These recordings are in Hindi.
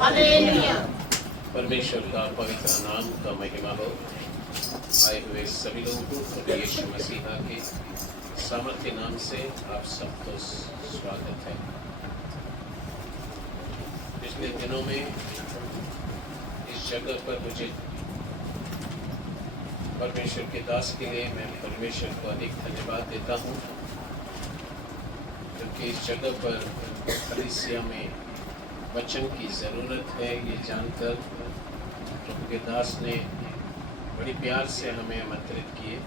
हालेलुया। परमेश्वर का पवित्र नाम का महिमा हो। आए हुए सभी लोगों को प्रभु यीशु मसीह के सामर्थ्य नाम से आप सबको स्वागत है। पिछले दिनों में इस जगह पर मुझे परमेश्वर के दास के लिए मैं परमेश्वर को अधिक धन्यवाद देता हूँ, क्योंकि इस जगह पर कलीसिया में वचन की ज़रूरत है, ये जानकर प्रभु के दास ने बड़ी प्यार से हमें आमंत्रित किए।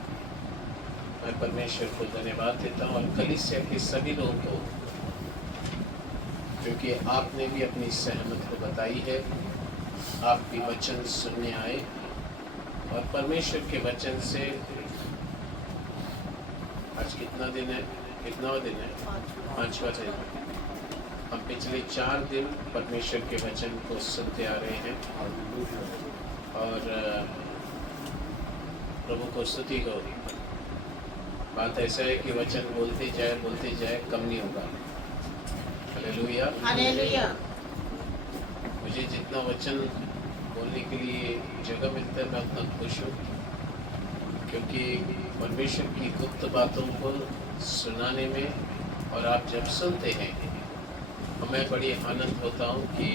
मैं परमेश्वर को धन्यवाद देता हूँ और कलीसिया के सभी लोगों को, क्योंकि आपने भी अपनी सहमति को बताई है। आप भी वचन सुनने आए और परमेश्वर के वचन से आज कितना दिन है, कितना दिन है, 5वां दिन। हम पिछले 4 दिन परमेश्वर के वचन को सुनते आ रहे हैं और प्रभु को स्तुति हो। बात ऐसा है कि वचन बोलते जाए कम नहीं होगा। Hallelujah hallelujah. मुझे जितना वचन बोलने के लिए जगह मिलता है मैं उतना खुश हूँ, क्योंकि परमेश्वर की गुप्त बातों को सुनाने में और आप जब सुनते हैं तो मैं बड़ी आनंद होता हूँ कि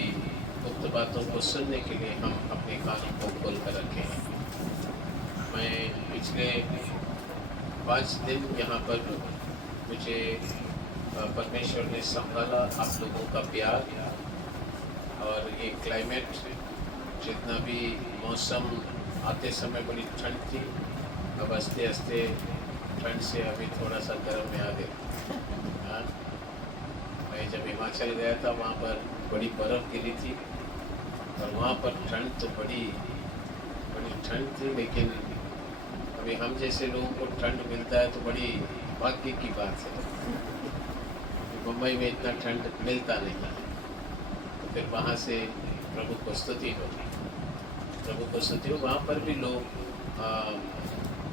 गुप्त बातों को सुनने के लिए हम अपने कानों को खोल कर रखे हैं। मैं पिछले 5 दिन यहाँ पर मुझे परमेश्वर ने संभाला। आप लोगों का प्यार और ये क्लाइमेट, जितना भी मौसम, आते समय बड़ी ठंड थी, अब हंसते हंसते ठंड से अभी थोड़ा सा गर्म में आ गए। हाँ, मैं जब हिमाचल गया था वहाँ पर बड़ी बर्फ़ गिरी थी और वहाँ पर ठंड तो बड़ी ठंड थी, लेकिन अभी हम जैसे लोगों को ठंड मिलता है तो बड़ी भाग्य की बात है। मुंबई में इतना ठंड मिलता नहीं है। तो फिर वहाँ से प्रभु को स्तुति हो, प्रभु को स्तुति हो। वहाँ पर भी लोग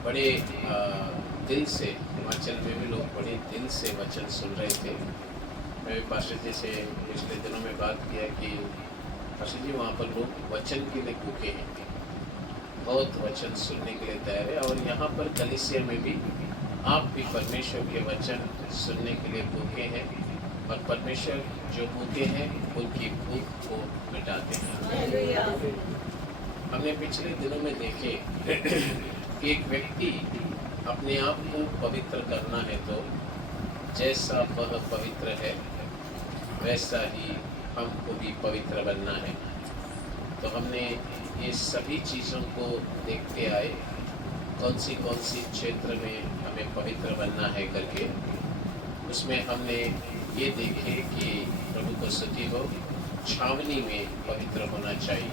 बड़े दिल से, हिमाचल में भी लोग बड़े दिल से वचन सुन रहे थे। मैं भी पास्टर जी से पिछले दिनों में बात किया कि पास्टर जी वहाँ पर लोग वचन के लिए भूखे हैं, बहुत वचन सुनने के लिए तैयार है। और यहाँ पर कलीसिया में भी आप भी परमेश्वर के वचन सुनने के लिए भूखे हैं और परमेश्वर जो भूखे हैं उनकी भूख को मिटाते हैं। हमने पिछले दिनों में देखे कि एक व्यक्ति अपने आप को पवित्र करना है तो जैसा वह पवित्र है वैसा ही हमको भी पवित्र बनना है। तो हमने ये सभी चीज़ों को देखते आए, कौन सी क्षेत्र में हमें पवित्र बनना है करके। उसमें हमने ये देखे कि प्रभु को स्तुति हो, छावनी में पवित्र होना चाहिए।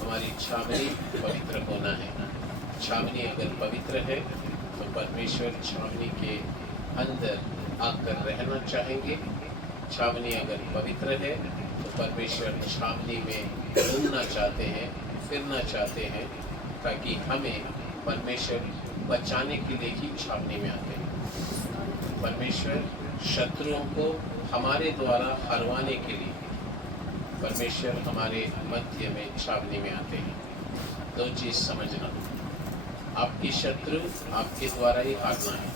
हमारी छावनी पवित्र होना है। छावनी अगर पवित्र है तो परमेश्वर छावनी के अंदर आकर रहना चाहेंगे। छावनी अगर पवित्र है तो परमेश्वर छावनी में घूमना चाहते हैं, फिरना चाहते हैं, ताकि हमें परमेश्वर बचाने के लिए ही छावनी में आते हैं। परमेश्वर शत्रुओं को हमारे द्वारा हरवाने के लिए परमेश्वर हमारे मध्य में छावनी में आते हैं। 2 चीज़ समझना, आपकी शत्रु आपके द्वारा ही हारना है।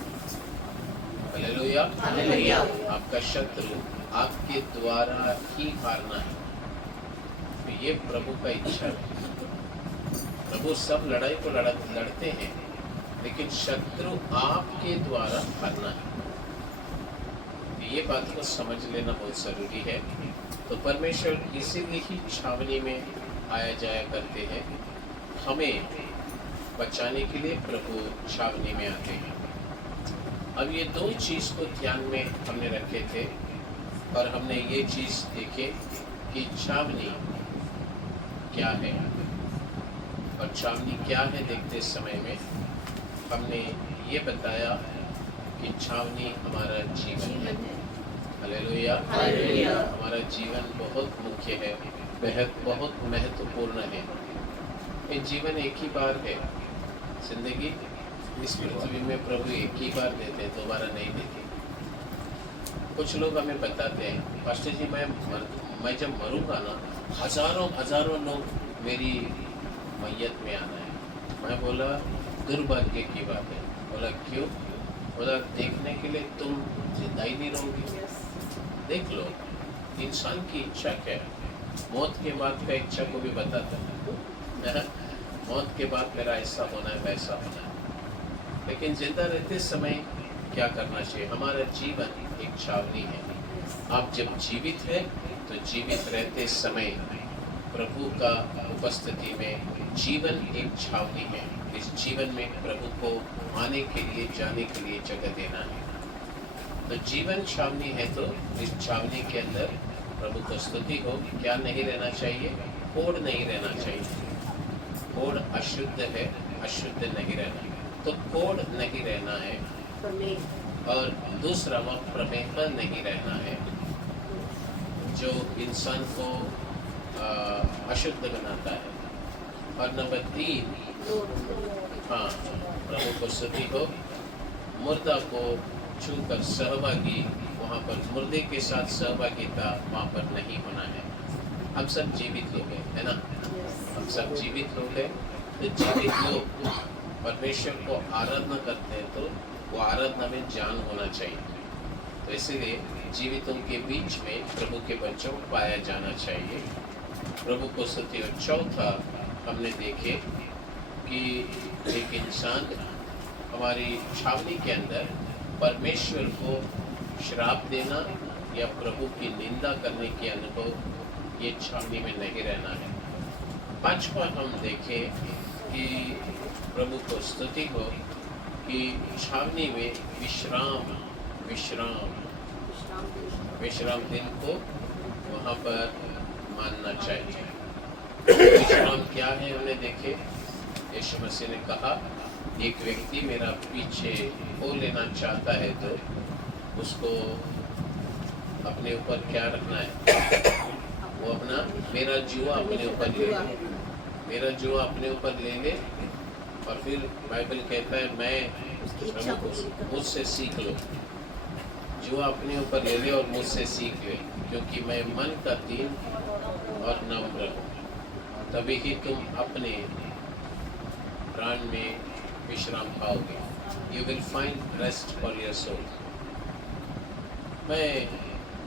Hallelujah hallelujah. आपका शत्रु आपके द्वारा ही हारना है। तो ये प्रभु का इच्छा है। प्रभु सब लड़ाई को लड़ते हैं, लेकिन शत्रु आपके द्वारा हारना है। तो ये बात को समझ लेना बहुत ज़रूरी है। तो परमेश्वर इसीलिए ही छावनी में आया जाया करते हैं, हमें बचाने के लिए प्रभु छावनी में आते हैं। अब ये 2 चीज़ को ध्यान में हमने रखे थे और हमने ये चीज़ देखे कि छावनी क्या है और छावनी क्या है। देखते समय में हमने ये बताया कि छावनी हमारा जीवन है। Hallelujah hallelujah. हमारा जीवन बहुत मुख्य है, बहुत महत्वपूर्ण है। ये जीवन एक ही बार है। जिंदगी इस पृथ्वी में प्रभु एक ही बार देते हैं, दोबारा नहीं देते। कुछ लोग हमें बताते हैं, पास्टर जी मैं मैं जब मरूंगा ना हजारों हजारों लोग मेरी मैयत में आना है। मैं बोला दुर्भाग्य की बात है। बोला क्यों? बोला देखने के लिए तुम जिंदा ही नहीं रहोगी। देख लो इंसान की इच्छा क्या है। मौत के बाद का इच्छा को भी बताता है मौत के बाद मेरा ऐसा होना है वैसा होना है। लेकिन जिंदा रहते समय क्या करना चाहिए? हमारा जीवन एक छावनी है। आप जब जीवित है तो जीवित रहते समय प्रभु का उपस्थिति में जीवन एक छावनी है। इस जीवन में प्रभु को आने के लिए जाने के लिए जगह देना है। तो जीवन छावनी है तो इस छावनी के अंदर प्रभु को स्तुति हो। क्या नहीं रहना चाहिए? कोढ़ नहीं रहना चाहिए। कोढ़ अशुद्ध है, अशुद्ध नहीं रहना। तो कोढ़ नहीं रहना है और दूसरा वह प्रमेह नहीं रहना है जो इंसान को अशुद्ध बनाता है। और नंबर 3 हाँ प्रभु को स्तुति हो। मुर्दा को छूकर सहभागी, वहाँ पर मुर्दे के साथ सहभागिता वहाँ पर नहीं होना है। हम सब जीवित लोग हैं, है ना? हम सब जीवित लोग हैं। तो जीवित लोग परमेश्वर को आराधना करते हैं तो वो आराधना में जान होना चाहिए। तो इसीलिए जीवितों के बीच में प्रभु के बच्चों को पाया जाना चाहिए। प्रभु को स्तुति। और चौथा हमने देखे कि एक इंसान हमारी छावनी के अंदर परमेश्वर को श्राप देना या प्रभु की निंदा करने के अनुभव, ये छावनी में नहीं रहना है। 5वां हम देखें कि प्रभु को स्तुति हो कि छावनी में विश्राम दिन को वहाँ पर मानना चाहिए। विश्राम क्या है हमने देखे। यीशु मसीह ने कहा एक व्यक्ति मेरा पीछे हो लेना चाहता है तो उसको अपने ऊपर क्या रखना है? वो अपना मेरा जुआ अपने ऊपर ले ले। मेरा जुआ अपने ऊपर ले ले। और फिर बाइबल कहता है मैं मुझसे सीख लो। जुआ अपने ऊपर ले ले और मुझसे सीख ले, क्योंकि मैं मन का दीन और नम्र हूँ। तभी ही तुम अपने प्राण में विश्राम पाओगे। You will find rest for your soul। मैं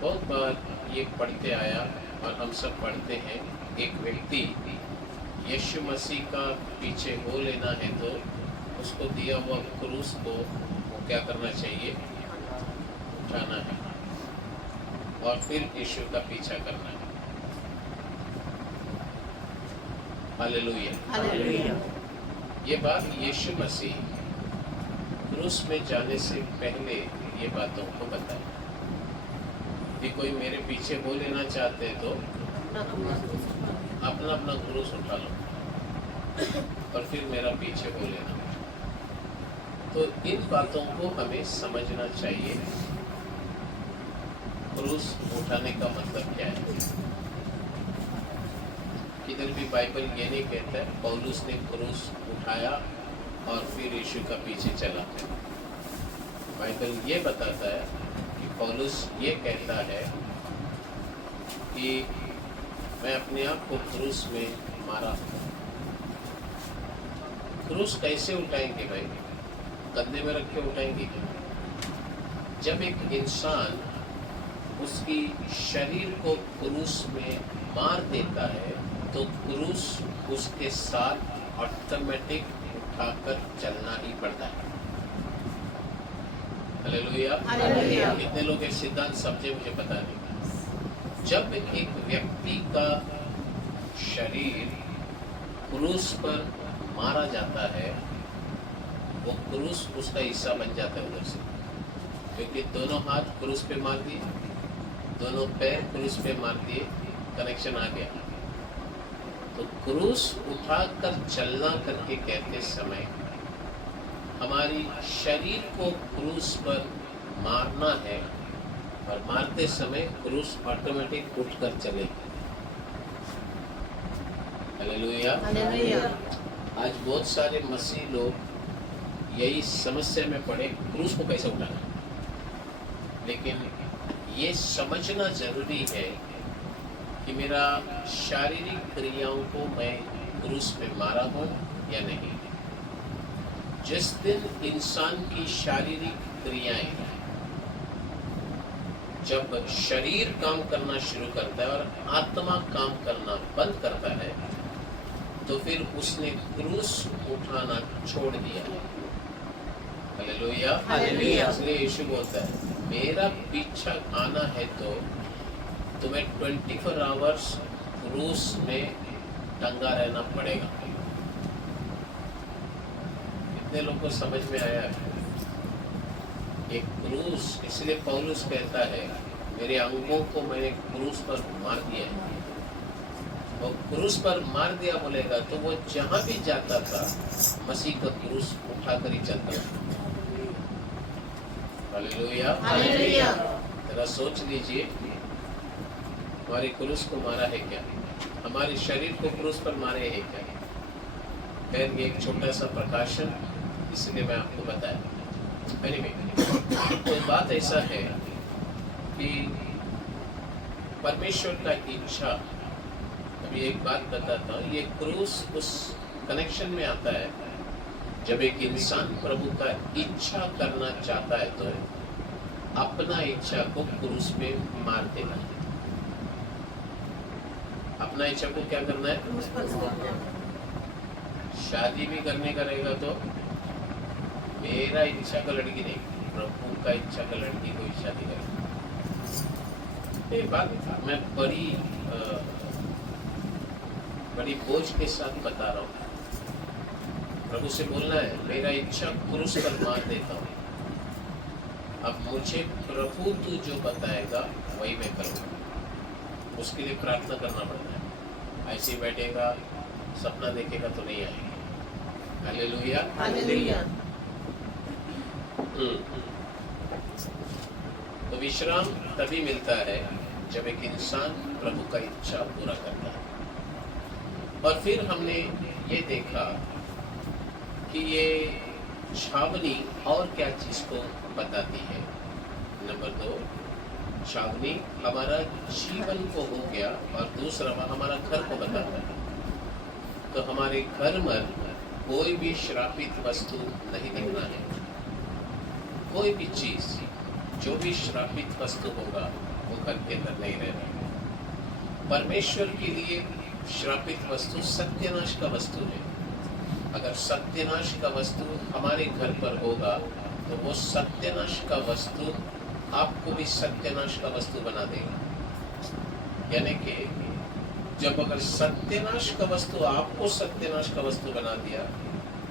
बहुत बार ये पढ़ते आया और हम सब पढ़ते हैं। एक व्यक्ति यीशु मसीह का पीछे हो लेना है तो उसको दिया हुआ क्रूस को वो क्या करना चाहिए? उठाना है और फिर यीशु का पीछा करना है। हालेलुया। ये बात यीशु मसीह क्रूस में जाने से पहले ये बातों को बताया कि कोई मेरे पीछे हो लेना चाहते तो अपना अपना क्रूस उठा लो और फिर मेरा पीछे हो लेना। तो इन बातों को हमें समझना चाहिए। क्रूस उठाने का मतलब क्या है? किधर भी बाइबल ये नहीं कहता है पौलुस ने क्रूस उठाया और फिर यीशु का पीछे चला। बाइबल ये बताता है कि पौलुस ये कहता है कि मैं अपने आप को क्रूस में मारा। क्रूस कैसे उठाएंगे भाई? कंधे में रख के उठाएंगे क्या? जब एक इंसान उसकी शरीर को क्रूस में मार देता है तो क्रूस उसके साथ ऑटोमेटिक उठाकर चलना ही पड़ता है। हालेलुया। कितने लोग ये सिद्धांत समझे मुझे पता नहीं। जब एक व्यक्ति का शरीर क्रूस पर मारा जाता है वो क्रूस उसका हिस्सा बन जाता है उधर से, क्योंकि दोनों हाथ क्रूस पे मार दिए, दोनों पैर क्रूस पे मार दिए, कनेक्शन आ गया। तो क्रूस उठाकर चलना करके कहते समय हमारी शरीर को क्रूस पर मारना है और मारते समय क्रूस ऑटोमेटिक उठकर चलेगी। हालेलुया। आज बहुत सारे मसीह लोग यही समस्या में पड़े, क्रूस को कैसे उठाना। लेकिन ये समझना जरूरी है कि मेरा शारीरिक क्रियाओं को मैं क्रूस पे मारा हूँ या नहीं। जिस दिन इंसान की शारीरिक क्रियाएं, जब शरीर काम करना शुरू करता है और आत्मा काम करना बंद करता है, तो फिर उसने क्रूस उठाना छोड़ दिया। Hallelujah, hallelujah. इसलिए यीशु बोलता है, मेरा पीछा आना है तो तुम्हें 24 आवर्स क्रूस में टंगा रहना पड़ेगा। कितने लोगों को समझ में आया है एक क्रूस? इसलिए पौलुस कहता है, मेरे अंगों को मैंने क्रूस पर मार दिया है। वो क्रूस पर मार दिया बोलेगा तो वो जहां भी जाता था मसीह का क्रूस उठाकर ही चलता था। Hallelujah, hallelujah. जरा सोच लीजिए, हमारे क्रूस को मारा है क्या? हमारे शरीर को क्रूस पर मारे है क्या? फिर एक छोटा सा प्रकाशन, इसलिए मैं आपको बताया। तो बात ऐसा है कि परमेश्वर का इच्छा, अभी एक बात बताता हूँ, ये क्रूस उस कनेक्शन में आता है जब एक इंसान प्रभु का इच्छा करना चाहता है तो अपना इच्छा को क्रूस पे मार देना है। अपना इच्छा को क्या करना है? शादी भी करने का रहेगा तो मेरा इच्छा का लड़की नहीं, प्रभु का इच्छा का लड़की को शादी करेगा। ये बात मैं बड़ी बोझ के साथ बता रहा हूँ। प्रभु से बोलना है, मेरा इच्छा क्रूस पर मार देता हूँ, अब मुझे प्रभु तू जो बताएगा वही मैं करूँगा। उसके लिए प्रार्थना करना पड़ता है। ऐसे ही बैठेगा, सपना देखेगा तो नहीं आएगा। Hallelujah, hallelujah. तो विश्राम तभी मिलता है जब एक इंसान प्रभु का इच्छा पूरा करता है। और फिर हमने ये देखा कि ये छावनी और क्या चीज को बताती है। नंबर 2, छावनी हमारा जीवन को हो गया, और दूसरा हमारा घर को बताता है। तो हमारे घर में कोई भी श्रापित वस्तु नहीं दिखना है। कोई भी चीज, जो भी श्रापित वस्तु होगा वो घर के अंदर नहीं रहना। परमेश्वर के लिए श्रापित वस्तु सत्यानाश का वस्तु है। अगर सत्यानाश का वस्तु हमारे घर पर होगा तो वो सत्यानाश का वस्तु आपको भी सत्यानाश का वस्तु बना देगा। यानी कि जब अगर सत्यानाश का वस्तु आपको सत्यानाश का वस्तु बना दिया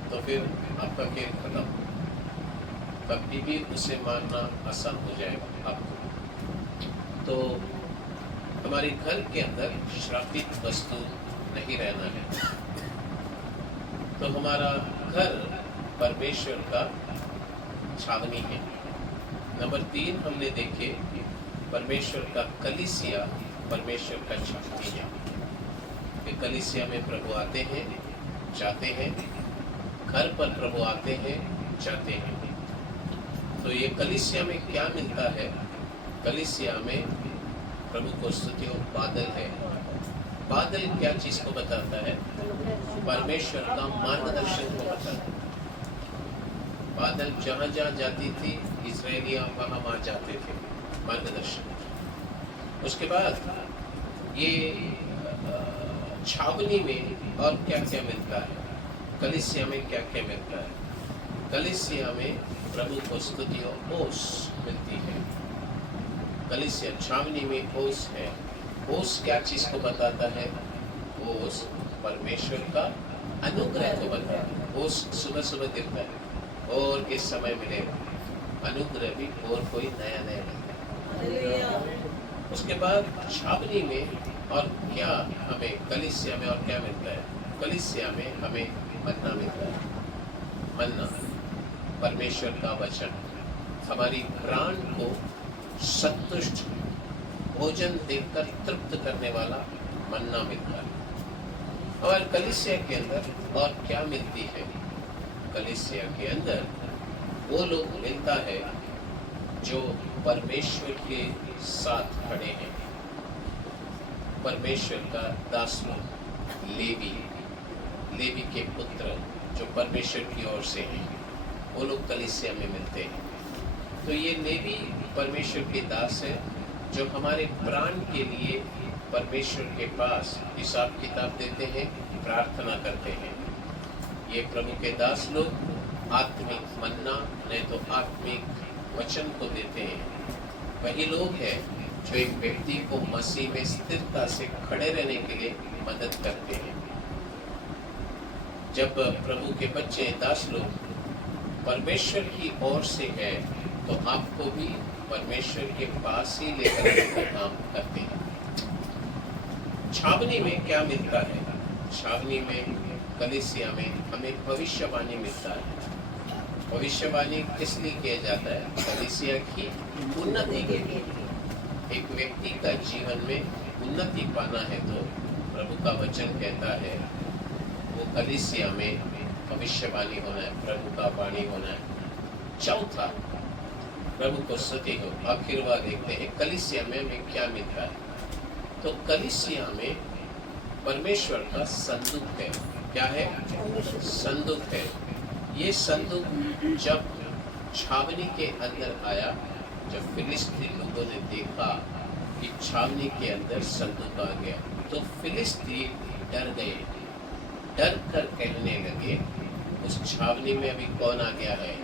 तो फिर आपका खेल खत्म। कभी भी उसे मारना आसान हो जाएगा आपको। तो हमारे घर के अंदर श्रापित वस्तु नहीं रहना है। तो हमारा घर परमेश्वर का छावनी है। नंबर 3 हमने देखे, परमेश्वर का कलीसिया परमेश्वर का छावनी है। ये कलीसिया में प्रभु आते हैं, जाते हैं। घर पर प्रभु आते हैं, जाते हैं। तो ये कलीसिया में क्या मिलता है? कलीसिया में प्रभु को स्तुति और बादल है। बादल क्या चीज को बताता है? परमेश्वर का मार्गदर्शन को बताता है। बादल जहां जहां जाती थी इजरायलियां वहां जाते थे, मार्गदर्शन। उसके बाद ये छावनी में और क्या क्या मिलता है? कलीसिया में क्या क्या मिलता है? कलीसिया में प्रभु को स्तुति और ओस मिलती है। कलीसिया छावनी में ओस है। ओस क्या चीज को बताता है? ओस परमेश्वर का अनुग्रह को बताता है। ओस सुबह सुबह गिरता है और इस समय मिलेगा अनुग्रह भी, और कोई नया नया मिलता है। उसके बाद छावनी में और क्या हमें, कलीसिया में और क्या मिलता है? कलीसिया में हमें मन्ना मिलता है। मन्ना परमेश्वर का वचन, हमारी प्राण को संतुष्ट भोजन देकर तृप्त करने वाला मन्ना मिलता है। और कलीसिया के अंदर और क्या मिलती है? कलीसिया के अंदर वो लोग मिलता है जो परमेश्वर के साथ खड़े हैं। परमेश्वर का दास लोग, लेवी के पुत्र जो परमेश्वर की ओर से हैं, वो लोग कलीसिया में मिलते हैं। तो ये लेवी परमेश्वर के दास है जो हमारे प्राण के लिए परमेश्वर के पास हिसाब किताब देते हैं, प्रार्थना करते हैं। ये प्रभु के दास लोग आत्मिक मन्ना नहीं तो आत्मिक वचन को देते हैं। वही लोग हैं जो एक व्यक्ति को मसीह में स्थिरता से खड़े रहने के लिए मदद करते हैं। जब प्रभु के बच्चे दास लोग परमेश्वर की ओर से है तो आपको भी परमेश्वर के पास ही लेकर आने का काम करते हैं। छावनी में क्या मिलता है? छावनी में, कलीसिया में हमें भविष्यवाणी मिलता है। भविष्यवाणी किस लिए किया जाता है? कलीसिया की उन्नति के लिए। एक व्यक्ति का जीवन में उन्नति पाना है तो प्रभु का वचन कहता है वो कलीसिया में भविष्यवाणी होना है, प्रभु का वाणी होना है। चौथा, प्रभु को स्तुति हो। आखिरवा देखते हैं कलीसिया में हमें क्या मिलता है। तो कलीसिया में परमेश्वर का संदूक है। क्या है? संदूक है। ये संदूक जब छावनी के अंदर आया, जब फिलिस्ती लोगों ने देखा कि छावनी के अंदर संदूक आ गया तो फिलिस्ती डर गए। डर कर कहने लगे उस छावनी में अभी कौन आ गया है?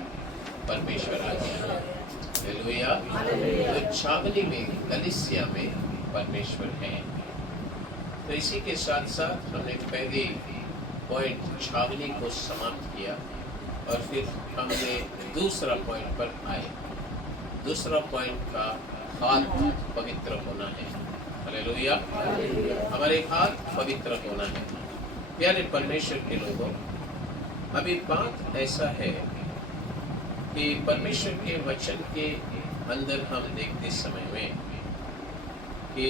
परमेश्वर आ गया है। हालेलुया। तो छावनी में, कलीसिया में परमेश्वर है। तो इसी के साथ साथ हमने पहले पॉइंट छावनी को समाप्त किया और फिर हमने दूसरा पॉइंट पर आए। दूसरा पॉइंट का हाथ पवित्र होना है। हालेलुया। हमारे हाथ पवित्र होना है। प्यारे परमेश्वर के लोगों, अभी बात ऐसा है कि परमेश्वर के वचन के अंदर हम देखते समय में कि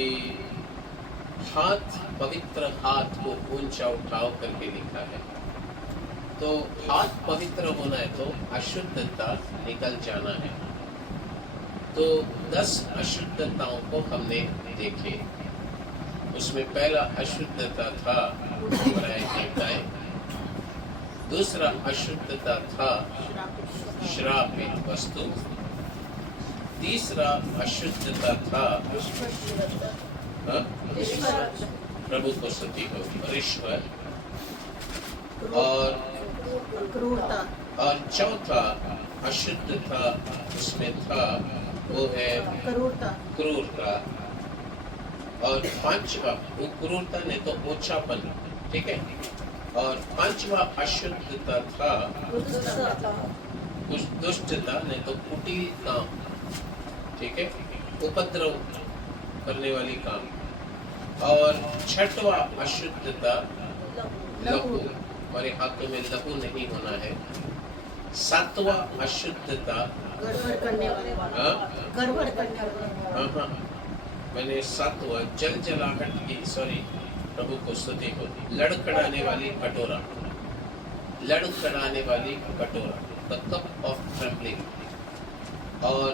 हाथ, पवित्र हाथ को ऊंचा उठाओ करके लिखा है। तो हाथ पवित्र होना है तो अशुद्धता निकल जाना है। तो 10 अशुद्धताओं को हमने देखे। उसमें पहला अशुद्धता था देवताएं। दूसरा अशुद्धता था श्रापित वस्तु। तीसरा अशुद्धता था प्रभु को स्तुति हो, रिश्वत। और चौथा अशुद्धता उसमें था वो है क्रूरता। और पांचवा, वो क्रूरता नहीं तो ओछापन, ठीक है। और पांचवा अशुद्धता था दुष्टता नहीं तो कुटिल काम, ठीक है, उपद्रव करने वाली काम। और छठवा अशुद्धता लहू, हमारे हाथों में लहू नहीं होना है। सातवां अशुद्धता मैंने सातवां जलाहट की, सॉरी, प्रभु को स्तुति हो, लड़खड़ाने वाली कटोरा, लड़खड़ाने वाली कटोरा, द कप ऑफ ट्रेम्बलिंग। और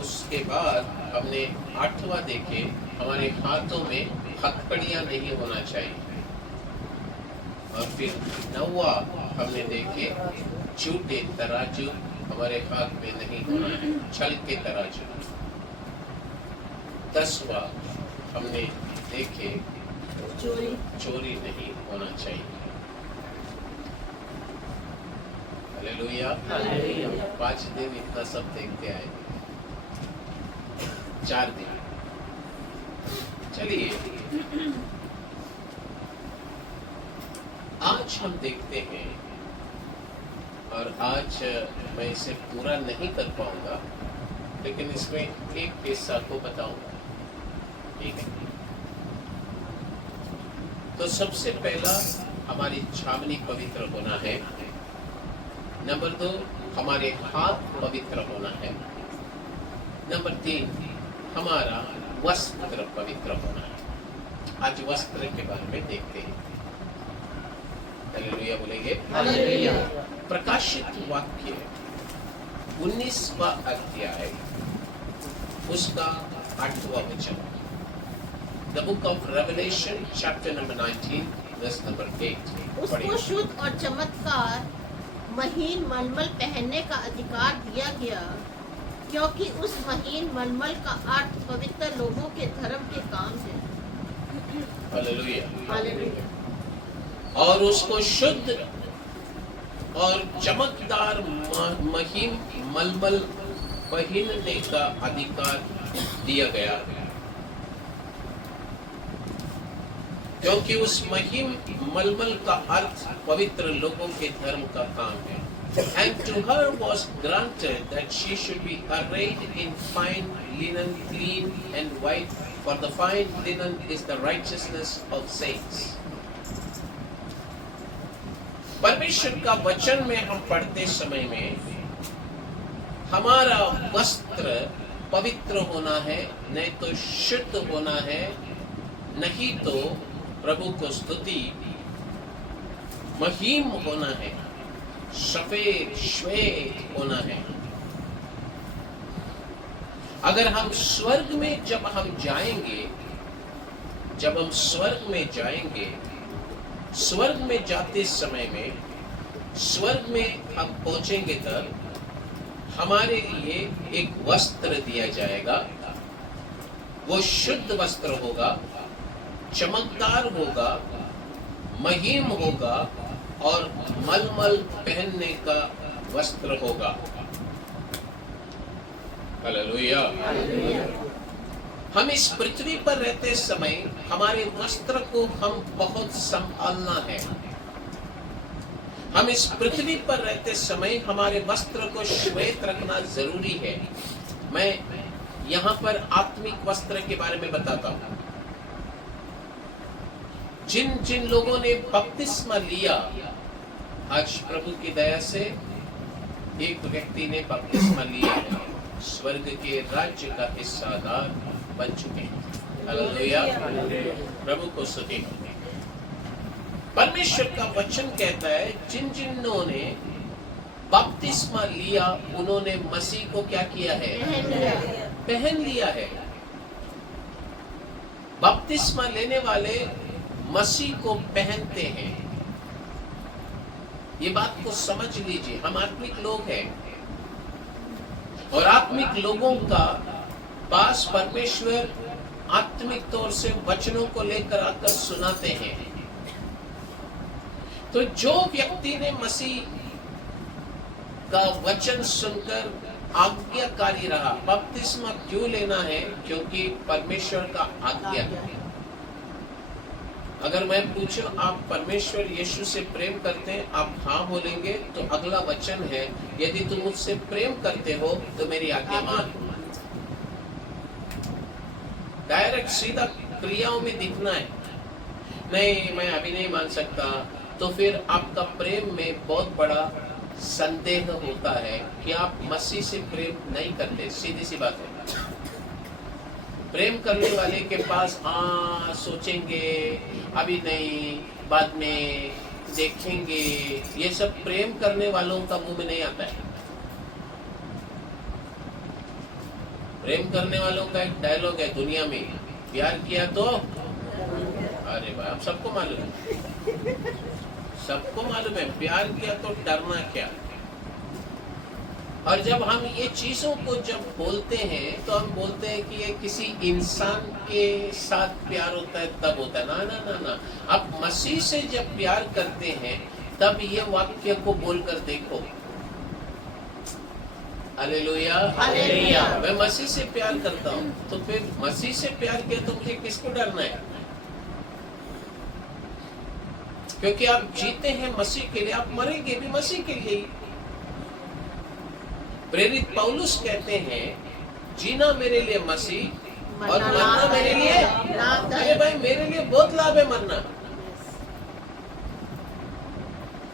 उसके बाद हमने 8वां देखे, हमारे हाथों में हथकड़ियां नहीं होना चाहिए। और फिर 9वां हमने देखे, झूठे तराजू हमारे हाथ में नहीं होना है, छल के तराजू। 10वां हमने देखे, चोरी नहीं होना चाहिए। हालेलुया। 5 दिन इतना सब देखते आए, 4 दिन। चलिए आज हम देखते हैं, और आज मैं इसे पूरा नहीं कर पाऊंगा, लेकिन इसमें एक हिस्सा को बताऊंगा, ठीक है। तो सबसे पहला हमारी छावनी पवित्र होना है। नंबर 2 हमारे हाथ पवित्र होना है। नंबर 3 हमारा वस्त्र पवित्र होना है। आज वस्त्र के बारे में देखते हैं। हालेलुया बोलेंगे। हालेलुया। प्रकाशित वाक्य 19वां अध्याय उसका 8वां वचन। The book of Revelation, chapter number 19, verse number 8. उसको शुद्ध और चमत्कार महीन मलमल पहनने का अधिकार दिया गया, क्योंकि उस महीन मलमल का अर्थ पवित्र लोगों के धर्म के काम है। हालेलुया। हालेलुया। और उसको शुद्ध और चमकदार महीन मलमल पहनने का अधिकार दिया गया, क्योंकि उस महीन मलमल का अर्थ पवित्र लोगों के धर्म का काम है। And to her was granted that she should be arrayed in fine linen, clean and white, for the fine linen is the righteousness of saints. परमेश्वर का वचन में हम पढ़ते समय में हमारा वस्त्र पवित्र होना है, नहीं तो शुद्ध होना है, नहीं तो प्रभु को स्तुति महीम होना है, सफेद श्वेत होना है। अगर हम स्वर्ग में जब हम स्वर्ग में जाएंगे, स्वर्ग में जाते समय में, स्वर्ग में हम पहुंचेंगे तब हमारे लिए एक वस्त्र दिया जाएगा। वो शुद्ध वस्त्र होगा, चमकदार होगा, महीम होगा और मलमल पहनने का वस्त्र होगा। हालेलुया। हम इस पृथ्वी पर रहते समय हमारे वस्त्र को हम बहुत संभालना है। हम इस पृथ्वी पर रहते समय हमारे वस्त्र को श्वेत रखना जरूरी है। मैं यहाँ पर आत्मिक वस्त्र के बारे में बताता हूँ। जिन जिन लोगों ने बपतिस्मा लिया, आज प्रभु की दया से एक व्यक्ति ने बपतिस्मा लिया है, स्वर्ग के राज्य का हिस्सादार बन चुके हैं। हालेलुया। प्रभु को स्तुति। परमेश्वर का वचन कहता है जिन जिन्हों ने बपतिस्मा लिया उन्होंने मसीह को क्या किया है? पहन लिया है। बपतिस्मा लेने वाले मसीह को पहनते हैं। ये बात को समझ लीजिए। हम आत्मिक लोग हैं और आत्मिक लोगों का पास परमेश्वर आत्मिक तौर से वचनों को लेकर आकर सुनाते हैं। तो जो व्यक्ति ने मसीह का वचन सुनकर आज्ञाकारी रहा, बपतिस्मा क्यों लेना है? क्योंकि परमेश्वर का आज्ञा है। अगर मैं पूछूं आप परमेश्वर यीशु से प्रेम करते हैं, आप हाँ बोलेंगे तो अगला वचन है यदि तुम मुझसे प्रेम करते हो तो मेरी आज्ञा मान। डायरेक्ट सीधा क्रियाओं में दिखना है। नहीं, मैं अभी नहीं मान सकता, तो फिर आपका प्रेम में बहुत बड़ा संदेह होता है कि आप मसीह से प्रेम नहीं करते। सीधी सी बात है। प्रेम करने वाले के पास सोचेंगे, अभी नहीं, बाद में देखेंगे, ये सब प्रेम करने वालों का मुंह में नहीं आता है। प्रेम करने वालों का एक डायलॉग है दुनिया में, प्यार किया तो, अरे भाई आप सबको मालूम है, सबको मालूम है, प्यार किया तो डरना क्या। और जब हम ये चीजों को जब बोलते हैं तो हम बोलते हैं कि ये किसी इंसान के साथ प्यार होता है तब होता है। ना ना ना ना, आप मसीह से जब प्यार करते हैं तब ये वाक्य को बोलकर देखो। Hallelujah, hallelujah. मैं मसीह से प्यार करता हूँ, तो फिर मसीह से प्यार किया तो मुझे किसको डरना है? क्योंकि आप जीते हैं मसीह के लिए, आप मरेंगे भी मसीह के लिए। प्रेरित पौलुस कहते हैं जीना मेरे लिए मसीह और मरना मेरे लिए। अरे भाई, मेरे लिए बहुत लाभ है मरना।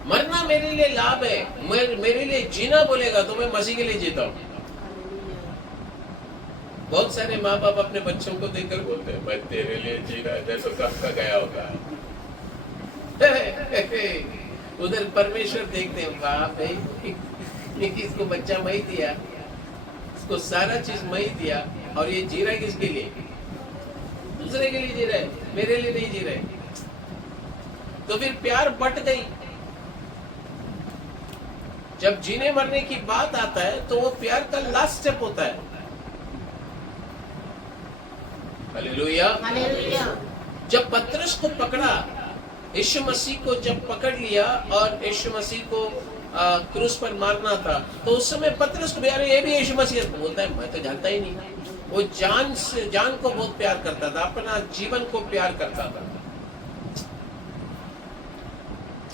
मरना मेरे लिए लाभ है। मेरे लिए जीना बोलेगा तो मैं मसीह के लिए जीता हूँ। बहुत सारे माँ बाप अपने बच्चों को देखकर बोलते हैं मैं तेरे लिए जी रहा है, तो कब का गया होगा। उधर परमेश्वर देखते हैं, वाह भाई, इसको बच्चा मैं ही दिया, इसको सारा चीज मैं ही दिया, और ये जी रहा है किसके लिए? दूसरे के लिए जी रहे, मेरे लिए नहीं जी रहे। तो फिर प्यार बट गई। जब जीने मरने की बात आता है तो वो प्यार का लास्ट स्टेप होता है। हालेलुया। हालेलुया। जब पतरस को पकड़ा, यीशु मसीह को जब पकड़ लिया और यीशु मसीह को क्रूस पर मारना था, तो उस समय पतरस को यार ये भी यीशु मसीह बोलता है, मैं तो जानता ही नहीं। वो जान को बहुत प्यार करता था, अपना जीवन को प्यार करता था।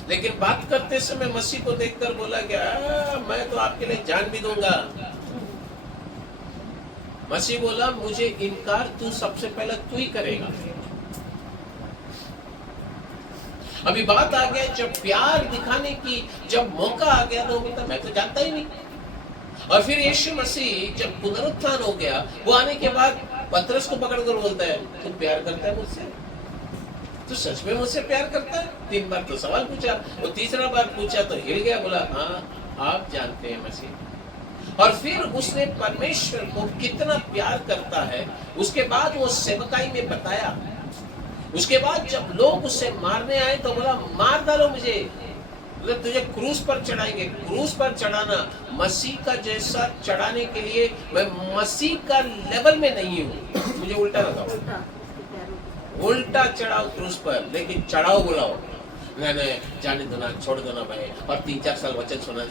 लेकिन बात करते समय मसीह को देखकर बोला क्या, मैं तो आपके लिए जान भी दूंगा। मसीह बोला, मुझे इनकार तू सबसे पहले तू ही करेगा। अभी बात आ गया, जब प्यार दिखाने की जब मौका आ गया तो मैं तो जानता ही नहीं। और फिर यीशु मसीह जब पुनरुत्थान हो गया, वो आने के बाद पतरस को पकड़कर बोलता है, तू प्यार करता है मुझसे? तू सच में मुझसे प्यार करता है? 3 बार तो सवाल पूछा, वो तीसरा बार पूछा तो हिल गया, बोला हाँ आप जानते हैं मसीह। और फिर उसने परमेश्वर को कितना प्यार करता है, उसके बाद वो सेवकाई में बताया। उसके बाद जब लोग उसे मारने आए तो बोला, मार डालो मुझे, मतलब तुझे क्रूस पर चढ़ाएंगे। क्रूस पर चढ़ाना, मसीह का जैसा चढ़ाने के लिए मैं मसीह का लेवल में नहीं हूँ। मुझे उल्टा लगाओ, उल्टा चढ़ाओ क्रूस पर, लेकिन चढ़ाओ बुलाओ। नहीं जाने दो ना, छोड़ दो ना भाई। और 3-4 साल वचन सुना,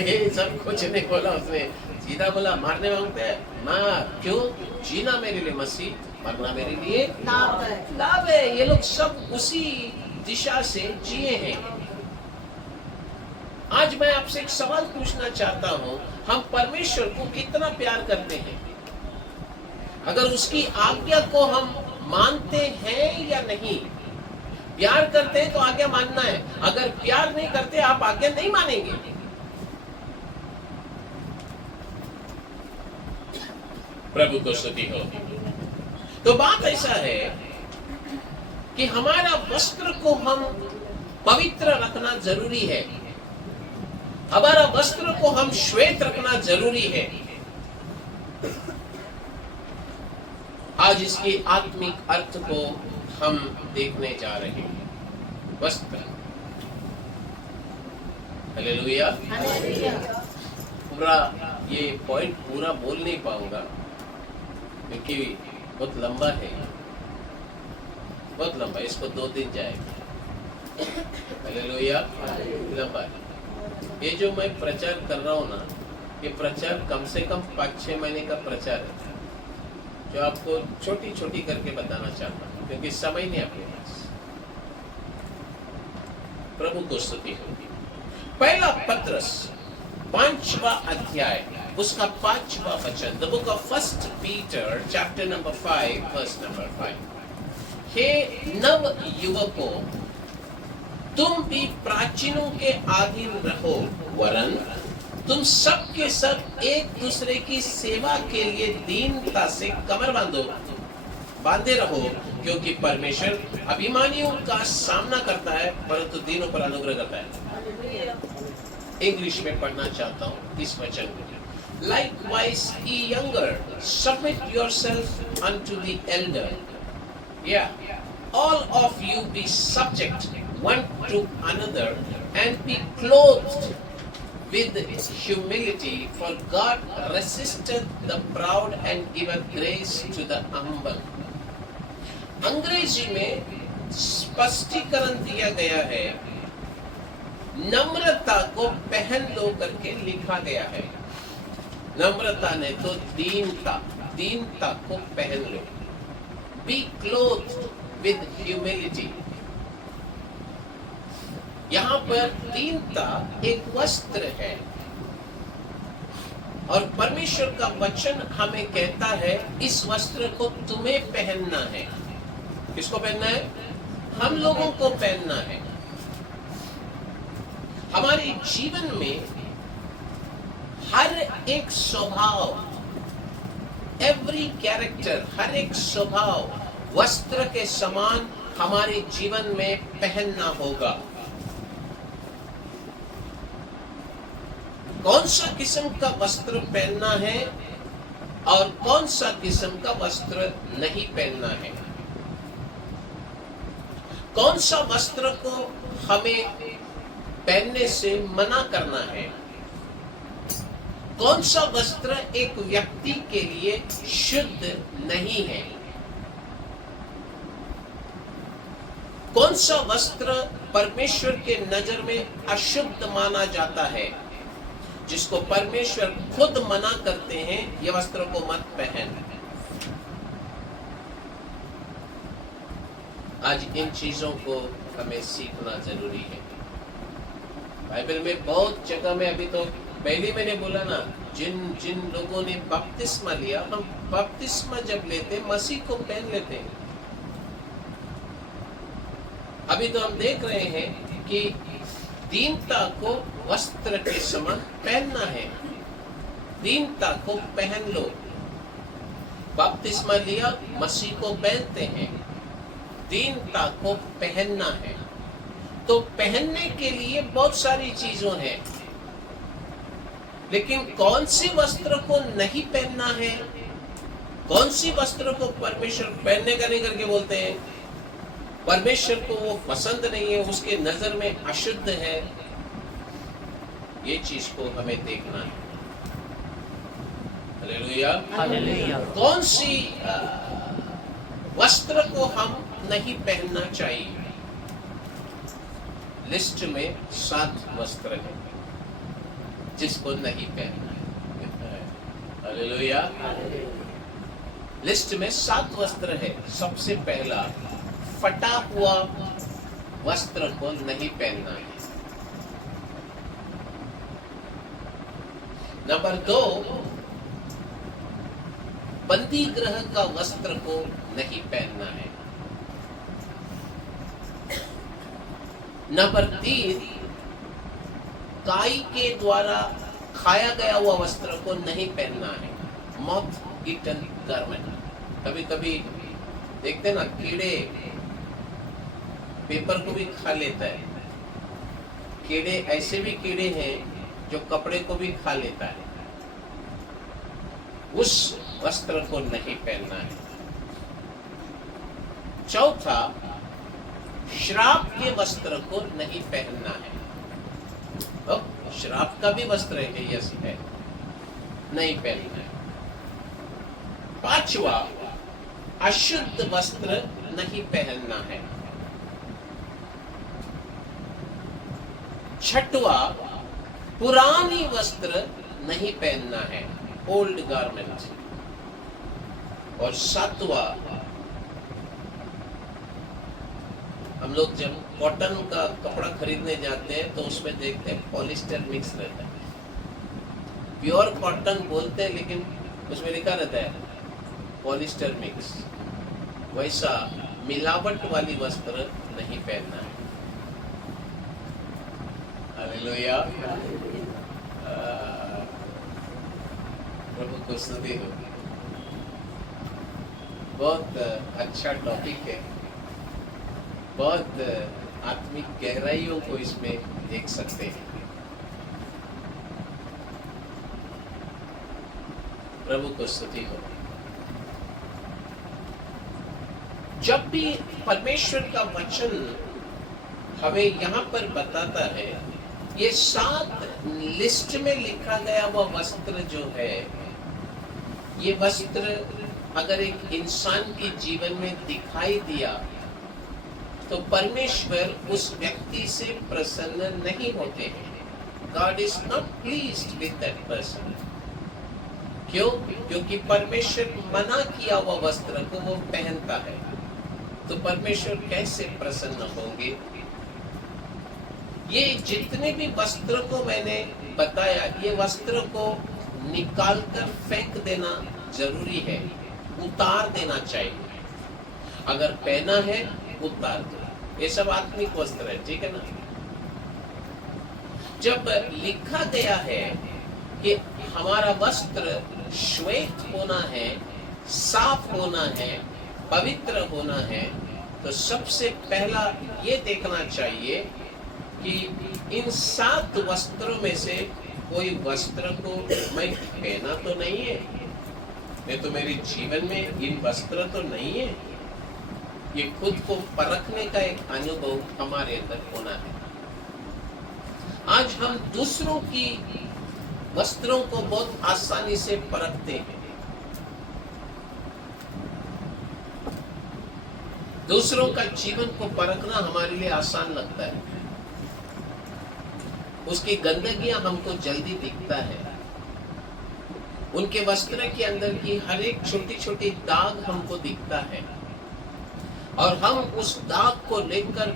ये सब कुछ नहीं बोला उसने। सीधा बोला, मारने मांगते हैं मार। क्यों? जीना मेरे लिए मसीह, मरना मेरे लिए लाभ है। ये लोग सब उसी दिशा से जिए हैं। आज मैं आपसे एक सवाल पूछना चाहता हूं, हम परमेश्वर को कितना प्यार करते हैं? अगर उसकी आज्ञा को हम मानते हैं या नहीं? प्यार करते हैं तो आज्ञा मानना है, अगर प्यार नहीं करते आप आज्ञा नहीं मानेंगे। प्रभु को स्तुति हो। तो बात ऐसा है कि हमारा वस्त्र को हम पवित्र रखना जरूरी है, हमारा वस्त्र को हम श्वेत रखना जरूरी है। आज इसके आत्मिक अर्थ को हम देखने जा रहे हैं। वस्त्र, हालेलुया। पूरा ये पॉइंट पूरा बोल नहीं पाऊंगा क्योंकि बहुत लंबा है, बहुत लंबा, इसको 2 दिन जाएगा। हालेलुया, लंबा है। ये जो मैं प्रचार कर रहा हूँ ना, ये प्रचार कम से कम 5-6 महीने का प्रचार है, जो आपको छोटी छोटी करके बताना चाहता हूँ क्योंकि समय नहीं आपके पास। प्रभु को स्तुति होगी। पहला पत्रस 5वां अध्याय, उसका 5वां वचन, the book of 1 Peter chapter number 5 verse number 5। हे नव युवकों, तुम भी प्राचीनों के अधीन रहो, वरन तुम सब के सब एक दूसरे की सेवा के लिए दीनता से कमर बांधे रहो, क्योंकि परमेश्वर अभिमानियों का सामना करता है परंतु दीनों पर अनुग्रह करता है। इंग्लिश में पढ़ना चाहता हूँ इस वचन को। Likewise, ye younger, submit yourself unto the elder. Yeah, all of you be subject one to another, and be clothed with humility, for God resisteth the proud and giveth grace to the humble. अंग्रेजी में स्पष्टीकरण दिया गया है, नम्रता को पहन लो करके लिखा गया है। नम्रता ने तो दीनता को पहन लो। Be clothed with humility. यहाँ पर दीनता एक वस्त्र है और परमेश्वर का वचन हमें कहता है इस वस्त्र को तुम्हें पहनना है। किसको पहनना है? हम लोगों को पहनना है। हमारे जीवन में हर एक स्वभाव, एवरी कैरेक्टर, हर एक स्वभाव वस्त्र के समान हमारे जीवन में पहनना होगा। कौन सा किस्म का वस्त्र पहनना है और कौन सा किस्म का वस्त्र नहीं पहनना है, कौन सा वस्त्र को हमें पहनने से मना करना है, कौन सा वस्त्र एक व्यक्ति के लिए शुद्ध नहीं है, कौन सा वस्त्र परमेश्वर के नजर में अशुद्ध माना जाता है, जिसको परमेश्वर खुद मना करते हैं ये वस्त्र को मत पहन। आज इन चीजों को हमें सीखना जरूरी है। बाइबल में बहुत जगह में, अभी तो पहले मैंने बोला ना, जिन जिन लोगों ने बपतिस्मा लिया, हम बपतिस्मा जब लेते मसीह को पहन लेते हैं। अभी तो हम देख रहे हैं कि दीनता को वस्त्र के समान पहनना है। दीनता को पहन लो। बपतिस्मा लिया, मसीह को पहनते हैं, दीनता को पहनना है। तो पहनने के लिए बहुत सारी चीजों हैं, लेकिन कौन सी वस्त्र को नहीं पहनना है, कौन सी वस्त्र को परमेश्वर पहनने का नहीं करके बोलते हैं, परमेश्वर को वो पसंद नहीं है, उसके नजर में अशुद्ध है, ये चीज को हमें देखना है। Hallelujah, hallelujah. कौन सी वस्त्र को हम नहीं पहनना चाहिए। लिस्ट में 7 वस्त्र है जिसको नहीं पहनना है। हालेलुया। लिस्ट में 7 वस्त्र है। सबसे पहला, फटा हुआ वस्त्र को नहीं पहनना है। नंबर 2, बंदी ग्रह का वस्त्र को नहीं पहनना है। नंबर 3, गाय के द्वारा खाया गया हुआ वस्त्र को नहीं पहनना है। Moth eaten garment. कभी कभी देखते ना, कीड़े पेपर को भी खा लेता है। कीड़े, ऐसे भी कीड़े हैं जो कपड़े को भी खा लेता है। उस वस्त्र को नहीं पहनना है। चौथा, श्राप के वस्त्र को नहीं पहनना है। तो श्राप का भी वस्त्र है, यस है, नहीं पहनना है। 5वां, अशुद्ध वस्त्र नहीं पहनना है। 6वां, पुरानी वस्त्र नहीं पहनना है, ओल्ड गारमेंट। और 7वां, हम लोग जब कॉटन का कपड़ा खरीदने जाते हैं तो उसमें देखते हैं पॉलिस्टर मिक्स रहता है। प्योर कॉटन बोलते हैं, लेकिन उसमें लिखा रहता है पॉलिस्टर मिक्स। वैसा मिलावट वाली वस्त्र नहीं पहनना है। हालेलुया। प्रभु को स्तुति हो। बहुत अच्छा टॉपिक है। बहुत आत्मिक गहराइयों को इसमें देख सकते हैं। प्रभु को स्तुति हो। जब भी परमेश्वर का वचन हमें यहाँ पर बताता है, ये 7 लिस्ट में लिखा गया हुआ वस्त्र जो है, ये वस्त्र अगर एक इंसान के जीवन में दिखाई दिया तो परमेश्वर उस व्यक्ति से प्रसन्न नहीं होते हैं। God is not pleased with that person। क्यों? क्योंकि परमेश्वर मना किया हुआ वस्त्र को वो पहनता है, तो परमेश्वर कैसे प्रसन्न होंगे? ये जितने भी वस्त्र को मैंने बताया, ये वस्त्र को निकालकर फेंक देना जरूरी है, उतार देना चाहिए। अगर पहना है, उतार दो। ये सब आत्मिक वस्त्र है, ठीक है ना? जब लिखा गया है कि हमारा वस्त्र श्वेत होना है, साफ होना है, पवित्र होना है, तो सबसे पहला ये देखना चाहिए कि इन 7 वस्त्रों में से कोई वस्त्र को मैं पहना तो नहीं है, मैं तो मेरे जीवन में इन वस्त्र तो नहीं है। ये खुद को परखने का एक अनुभव हमारे अंदर होना है। आज हम दूसरों की वस्त्रों को बहुत आसानी से परखते हैं। दूसरों का जीवन को परखना हमारे लिए आसान लगता है। उसकी गंदगियां हमको जल्दी दिखता है। उनके वस्त्र के अंदर की हर एक छोटी छोटी दाग हमको दिखता है और हम उस दाग को लेकर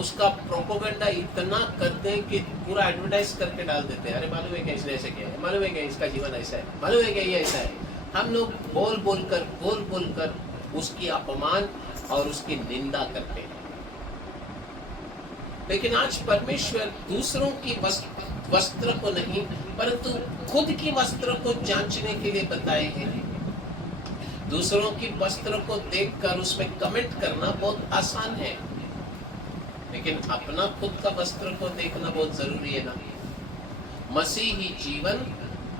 उसका प्रोपेगेंडा इतना करते हैं कि पूरा एडवर्टाइज करके डाल देते हैं। अरे मालूम है क्या इसने ऐसे किया है, मालूम है क्या इसका जीवन ऐसा है, मालूम है क्या ये ऐसा है। हम लोग बोल बोल कर उसकी अपमान और उसकी निंदा करते हैं। लेकिन आज परमेश्वर दूसरों की वस्त्र को नहीं परंतु खुद की वस्त्र को जांचने के लिए बताए हैं। दूसरों की वस्त्र को देखकर उसमें कमेंट करना बहुत आसान है, लेकिन अपना खुद का वस्त्र को देखना बहुत जरूरी है ना। मसीही जीवन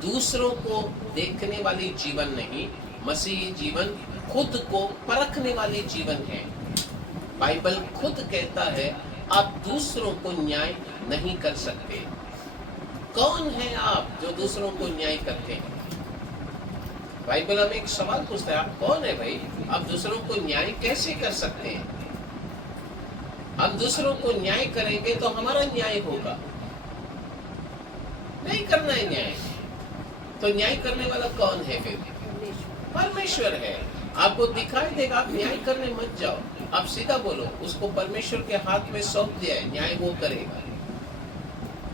दूसरों को देखने वाली जीवन नहीं, मसीही जीवन खुद को परखने वाली जीवन है। बाइबल खुद कहता है आप दूसरों को न्याय नहीं कर सकते। कौन है आप जो दूसरों को न्याय करते हैं? बाइबल हमें एक सवाल पूछता है, आप कौन है भाई? आप दूसरों को न्याय कैसे कर सकते हैं? हम दूसरों को न्याय करेंगे तो हमारा न्याय होगा, नहीं करना है न्याय तो न्याय करने वाला कौन है? फिर परमेश्वर है। आपको दिखाई देगा, आप न्याय करने मत जाओ, आप सीधा बोलो उसको परमेश्वर के हाथ में सौंप दिया है, न्याय वो करेगा।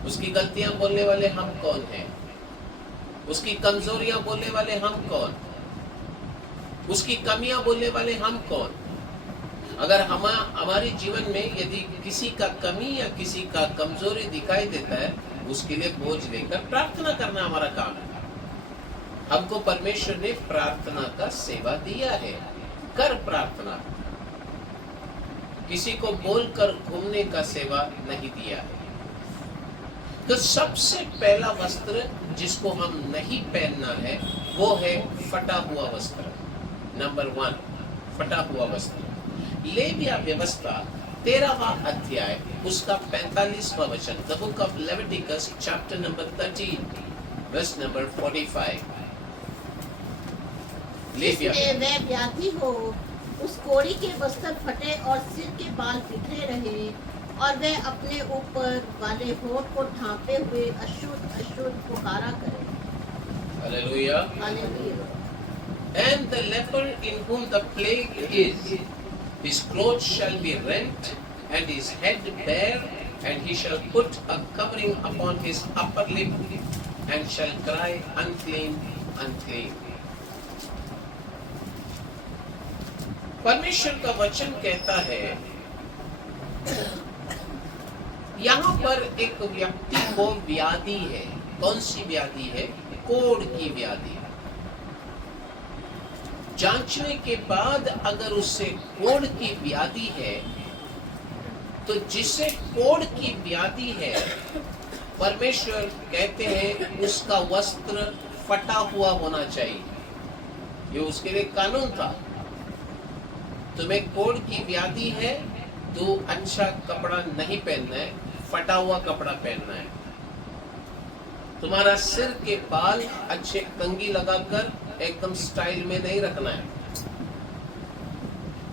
उसकी गलतियां बोलने वाले हम कौन हैं? उसकी कमजोरियां बोलने वाले हम कौन? उसकी कमियां बोलने वाले हम कौन? अगर हमारे जीवन में यदि किसी का कमी या किसी का कमजोरी दिखाई देता है, उसके लिए बोझ लेकर प्रार्थना करना हमारा काम है। हमको परमेश्वर ने प्रार्थना का सेवा दिया है, कर प्रार्थना। किसी को बोलकर घूमने का सेवा नहीं दिया है। तो सबसे पहला वस्त्र जिसको हम नहीं पहनना है वो है फटा हुआ वस्त्र। नंबर 1, फटा हुआ वस्त्र। लेविया व्यवस्था 13वां अध्याय उसका 45वां वचन, the book of Leviticus chapter number 13 verse number 45। जिसमें वह व्याधि हो, उस कोढ़ी के वस्त्र फटे और सिर के बाल बिखरे रहे और वह अपने ऊपर वाले होठ को ढांपे हुए अशुद्ध अशुद्ध पुकारा करे। Hallelujah. Hallelujah. And the leper in whom the plague is, his clothes shall be rent and his head bare, and he shall put a covering upon his upper lip and shall cry, unclean, unclean. परमेश्वर का वचन कहता है यहाँ पर एक व्यक्ति को व्याधि है। कौन सी व्याधि है? कोढ़ की व्याधि। जांचने के बाद अगर उससे कोढ़ की व्याधि है तो जिसे कोढ़ की व्याधि है परमेश्वर कहते हैं उसका वस्त्र फटा हुआ होना चाहिए। ये उसके लिए कानून था। तुम्हें कोढ़ की व्याधि है तो अच्छा कपड़ा नहीं पहनना है, फटा हुआ कपड़ा पहनना है। तुम्हारा सिर के बाल अच्छे कंघी लगाकर एकदम स्टाइल में नहीं रखना है।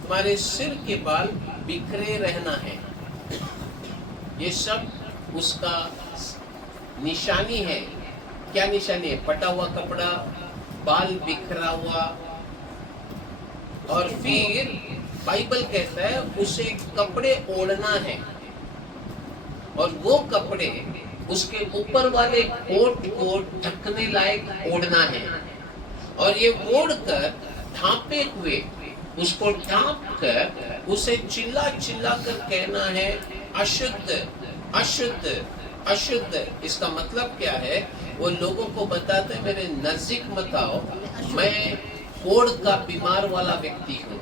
तुम्हारे सिर के बाल बिखरे रहना है। ये सब उसका निशानी है। क्या निशानी है? फटा हुआ कपड़ा, बाल बिखरा हुआ। और फिर बाइबल कहता है उसे कपड़े ओढ़ना है और वो कपड़े उसके ऊपर वाले कोट को ढकने लायक ओढ़ना है और ये ओढ़कर ढांपे हुए उसको ढांप कर उसे चिल्ला चिल्ला कर कहना है अशुद्ध अशुद्ध अशुद्ध। इसका मतलब क्या है? वो लोगों को बताते मेरे नजदीक मत आओ, मैं कोढ़ का बीमार वाला व्यक्ति हूँ।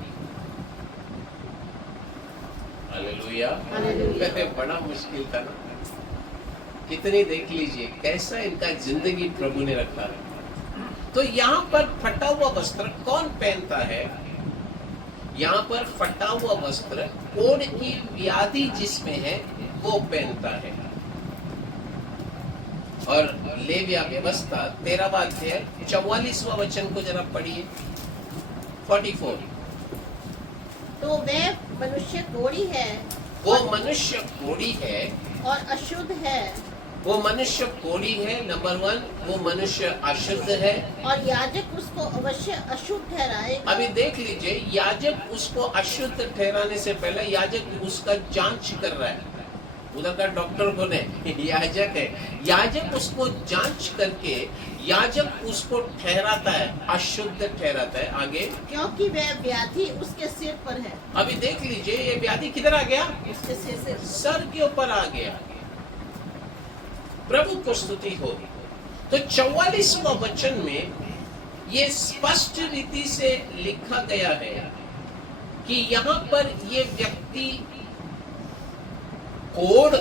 हालेलुया। बड़ा मुश्किल था ना। कितनी देख लीजिए कैसा इनका जिंदगी प्रभु ने रखा है। तो यहाँ पर फटा हुआ वस्त्र कौन पहनता है? यहाँ पर फटा हुआ वस्त्र कोढ़ की व्याधि जिसमें है वो पहनता है। और लेविया व्यवस्था 13वां अध्याय 44वां वचन को जरा पढ़िए। 44। तो वह मनुष्य कोढ़ी है वो मनुष्य कोढ़ी है और अशुद्ध है, वो मनुष्य कोढ़ी है। नंबर 1, वो मनुष्य अशुद्ध है। और याजक उसको अवश्य अशुद्ध ठहराएगा। अभी देख लीजिए, याजक उसको अशुद्ध ठहराने से पहले याजक उसका जांच कर रहा है। उधर का डॉक्टर कौन है? याजक है। याजक उसको जांच करके याजक उसको ठहराता है, अशुद्ध ठहराता है। आगे, क्योंकि वह व्याधि उसके सिर पर है। अभी देख लीजिए, ये व्याधि किधर आ गया? उसके सिर से। सर के ऊपर आ गया। प्रभु को स्तुति हो। तो 44वां वचन में ये स्पष्ट रीति से लिखा गया है कि यहाँ पर ये व्यक्ति कोढ़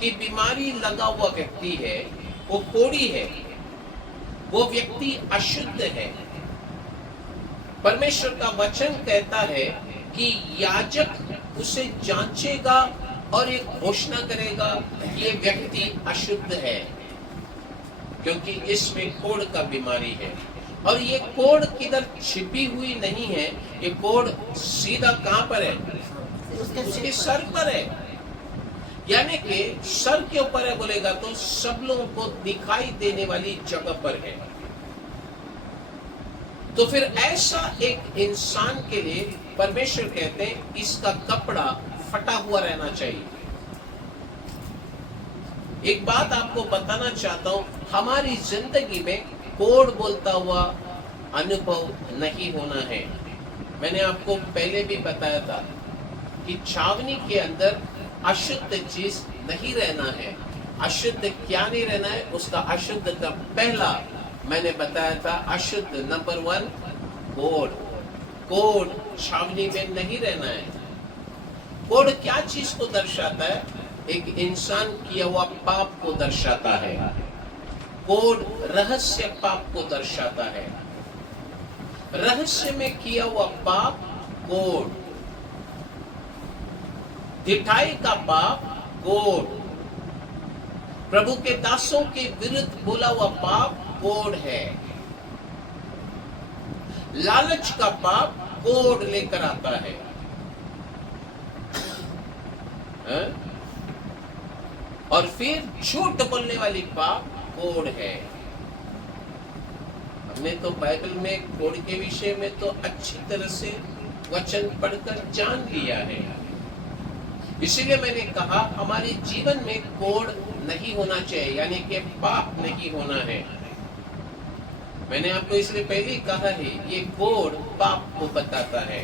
की बीमारी लगा हुआ व्यक्ति है, वो कोढ़ी है, वो व्यक्ति अशुद्ध है। परमेश्वर का वचन कहता है कि याजक उसे जांचेगा और एक घोषणा करेगा, ये व्यक्ति अशुद्ध है क्योंकि इसमें कोढ़ का बीमारी है। और ये कोढ़ किधर छिपी हुई नहीं है, ये कोढ़ सीधा कहां पर है? उसके सर पर है। यानी कि सर के ऊपर है बोलेगा तो सब लोगों को दिखाई देने वाली जगह पर है। तो फिर ऐसा एक इंसान के लिए परमेश्वर कहते हैं इसका कपड़ा फटा हुआ रहना चाहिए। एक बात आपको बताना चाहता हूं, हमारी जिंदगी में कोढ़ बोलता हुआ अनुभव नहीं होना है। मैंने आपको पहले भी बताया था कि छावनी के अंदर अशुद्ध चीज नहीं रहना है। अशुद्ध क्या नहीं रहना है? उसका अशुद्ध का पहला मैंने बताया था, अशुद्ध नंबर 1 कोढ़। कोढ़ छावनी में नहीं रहना है। कोढ़ क्या चीज को दर्शाता है? एक इंसान किया हुआ पाप को दर्शाता है। कोढ़ रहस्य पाप को दर्शाता है। रहस्य में किया हुआ पाप कोढ़, दिखाई का पाप कोढ़, प्रभु के दासों के विरुद्ध बोला हुआ पाप कोढ़ है। लालच का पाप कोढ़ लेकर आता है। और फिर झूठ बोलने वाली पाप कोढ़ है। हमने तो बाइबल में कोढ़ के विषय में तो अच्छी तरह से वचन पढ़कर जान लिया है। इसीलिए मैंने कहा हमारे जीवन में कोढ़ नहीं होना चाहिए, यानी कि पाप नहीं होना है। मैंने आपको इसलिए पहले ही कहा है, ये कोढ़ पाप को बताता है।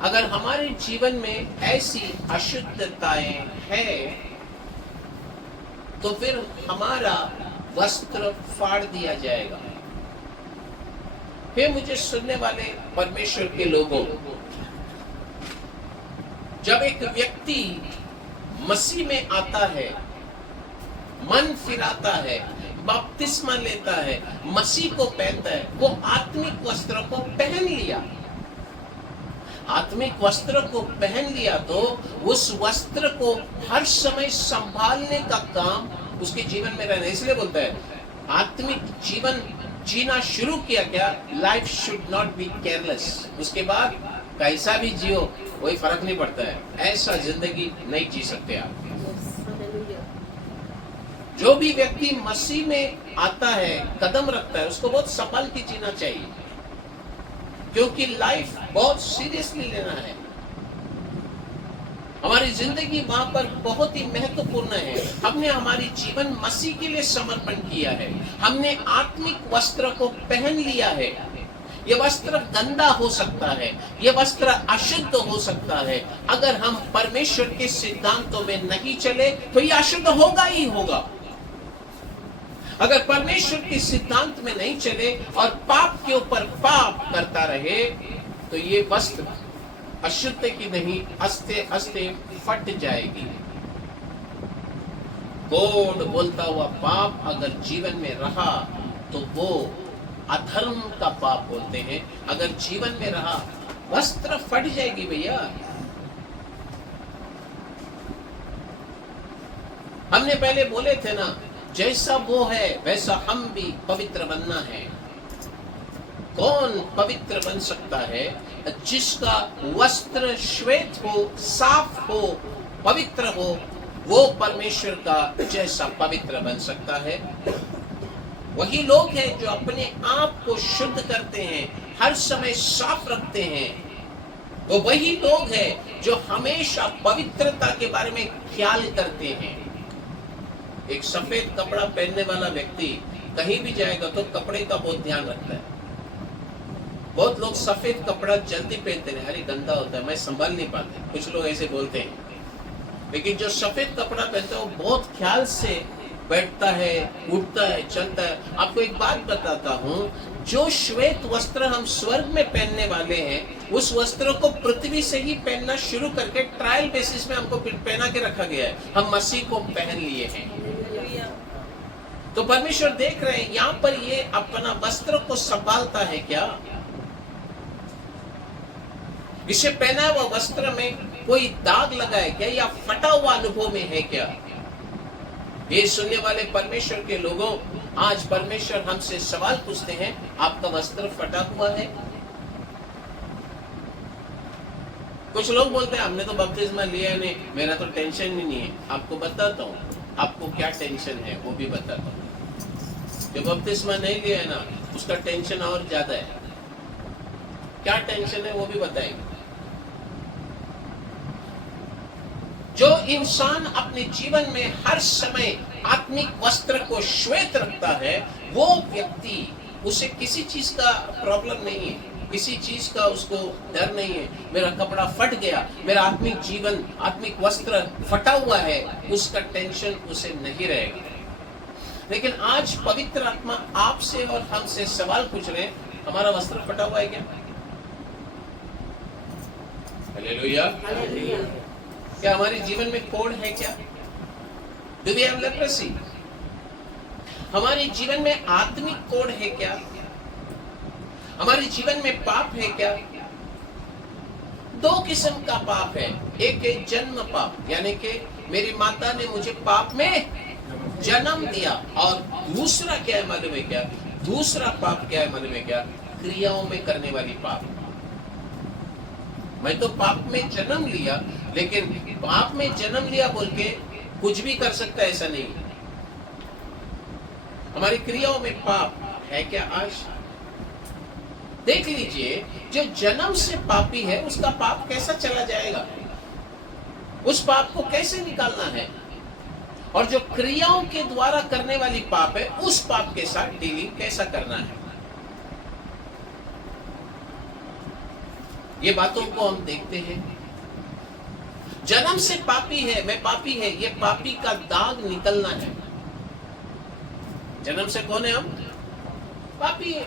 अगर हमारे जीवन में ऐसी अशुद्धताएं हैं तो फिर हमारा वस्त्र फाड़ दिया जाएगा। फिर मुझे सुनने वाले परमेश्वर के लोगों, जब एक व्यक्ति मसीह में आता है, मन फिराता है, बपतिस्मा लेता है, मसीह को पहनता है, वो आत्मिक वस्त्र को पहन लिया। आत्मिक वस्त्र को पहन लिया तो उस वस्त्र को हर समय संभालने का काम उसके जीवन में रहना। इसलिए बोलता है आत्मिक जीवन जीना शुरू किया क्या, life should not be careless. उसके बाद कैसा भी जियो कोई फर्क नहीं पड़ता है, ऐसा जिंदगी नहीं जी सकते आप। जो भी व्यक्ति मसीह में आता है, कदम रखता है, उसको बहुत संभाल के जीना चाहिए, क्योंकि लाइफ बहुत सीरियसली लेना है। हमारी जिंदगी वहां पर बहुत ही महत्वपूर्ण है। हमने हमारी जीवन मसीह के लिए समर्पण किया है। हमने आत्मिक वस्त्र को पहन लिया है। ये वस्त्र गंदा हो सकता है, ये वस्त्र अशुद्ध हो सकता है। अगर हम परमेश्वर के सिद्धांतों में नहीं चले तो ये अशुद्ध होगा ही होगा। अगर परमेश्वर के सिद्धांत में नहीं चले और पाप के ऊपर पाप करता रहे तो ये वस्त्र अशुद्ध की नहीं, अस्ते अस्ते फट जाएगी। कोढ़ बोलता हुआ पाप अगर जीवन में रहा तो वो अधर्म का पाप बोलते हैं। अगर जीवन में रहा वस्त्र फट जाएगी भैया। हमने पहले बोले थे ना, जैसा वो है वैसा हम भी पवित्र बनना है। कौन पवित्र बन सकता है? जिसका वस्त्र श्वेत हो, साफ हो, पवित्र हो, वो परमेश्वर का जैसा पवित्र बन सकता है। वही लोग हैं जो अपने आप को शुद्ध करते हैं, हर समय साफ रखते हैं। वो वही लोग हैं जो हमेशा पवित्रता के बारे में ख्याल करते हैं। एक सफेद कपड़ा पहनने वाला व्यक्ति कहीं भी जाएगा तो कपड़े का बहुत ध्यान रखता है। बहुत लोग सफेद कपड़ा जल्दी पहनते हैं, अरे गंदा होता है, मैं संभाल नहीं पाते, कुछ लोग ऐसे बोलते हैं। लेकिन जो सफेद कपड़ा पहनता है वो बहुत ख्याल से बैठता है, उठता है, चलता है। आपको एक बात बताता हूँ, जो श्वेत वस्त्र हम स्वर्ग में पहनने वाले हैं, उस वस्त्र को पृथ्वी से ही पहनना शुरू करके ट्रायल बेसिस में हमको पहना के रखा गया है। हम मसीह को पहन लिए हैं। तो परमेश्वर देख रहे हैं यहाँ पर ये अपना वस्त्र को संभालता है क्या? इसे पहना हुआ वस्त्र में कोई दाग लगा है क्या, या फटा हुआ अनुभव में है क्या? ये सुनने वाले परमेश्वर के लोगों, आज परमेश्वर हमसे सवाल पूछते हैं, आपका वस्त्र फटा हुआ है? कुछ लोग बोलते हैं हमने तो बपतिस्मा लिया नहीं, मेरा तो टेंशन ही नहीं है। आपको बताता हूँ आपको क्या टेंशन है, वो भी बताता हूँ। जो बपतिस्मा नहीं लिया है ना, उसका टेंशन और ज्यादा है। क्या टेंशन है वो भी बताएंगे। जो इंसान अपने जीवन में हर समय आत्मिक वस्त्र को श्वेत रखता है, वो व्यक्ति, उसे किसी चीज का प्रॉब्लम नहीं है, किसी चीज का उसको डर नहीं है। मेरा कपड़ा फट गया, मेरा आत्मिक जीवन, आत्मिक वस्त्र फटा हुआ है, उसका टेंशन उसे नहीं रहेगा। लेकिन आज पवित्र आत्मा आपसे और हमसे सवाल पूछ रहे हैं, हमारा वस्त्र फटा हुआ है क्या? हालेलुया। क्या हमारे जीवन में कोढ़ है क्या? Do we have leprosy? हमारे जीवन में आत्मिक कोढ़ है क्या? हमारे जीवन में पाप है क्या? दो किस्म का पाप है। एक है जन्म पाप, यानी कि मेरी माता ने मुझे पाप में जन्म दिया, और दूसरा क्या है मालूम है क्या? दूसरा पाप क्या है मालूम है क्या? क्रियाओं में करने वाली पाप। मैं तो पाप में जन्म लिया, लेकिन पाप में जन्म लिया बोल के कुछ भी कर सकता है ऐसा नहीं। हमारी क्रियाओं में पाप है क्या? आज देख लीजिए, जो जन्म से पापी है उसका पाप कैसा चला जाएगा, उस पाप को कैसे निकालना है, और जो क्रियाओं के द्वारा करने वाली पाप है, उस पाप के साथ डीलिंग कैसा करना है। ये बातों को हम देखते हैं। जन्म से पापी है, मैं पापी है, ये पापी का दाग निकलना है। जन्म से कौन है हम? पापी है।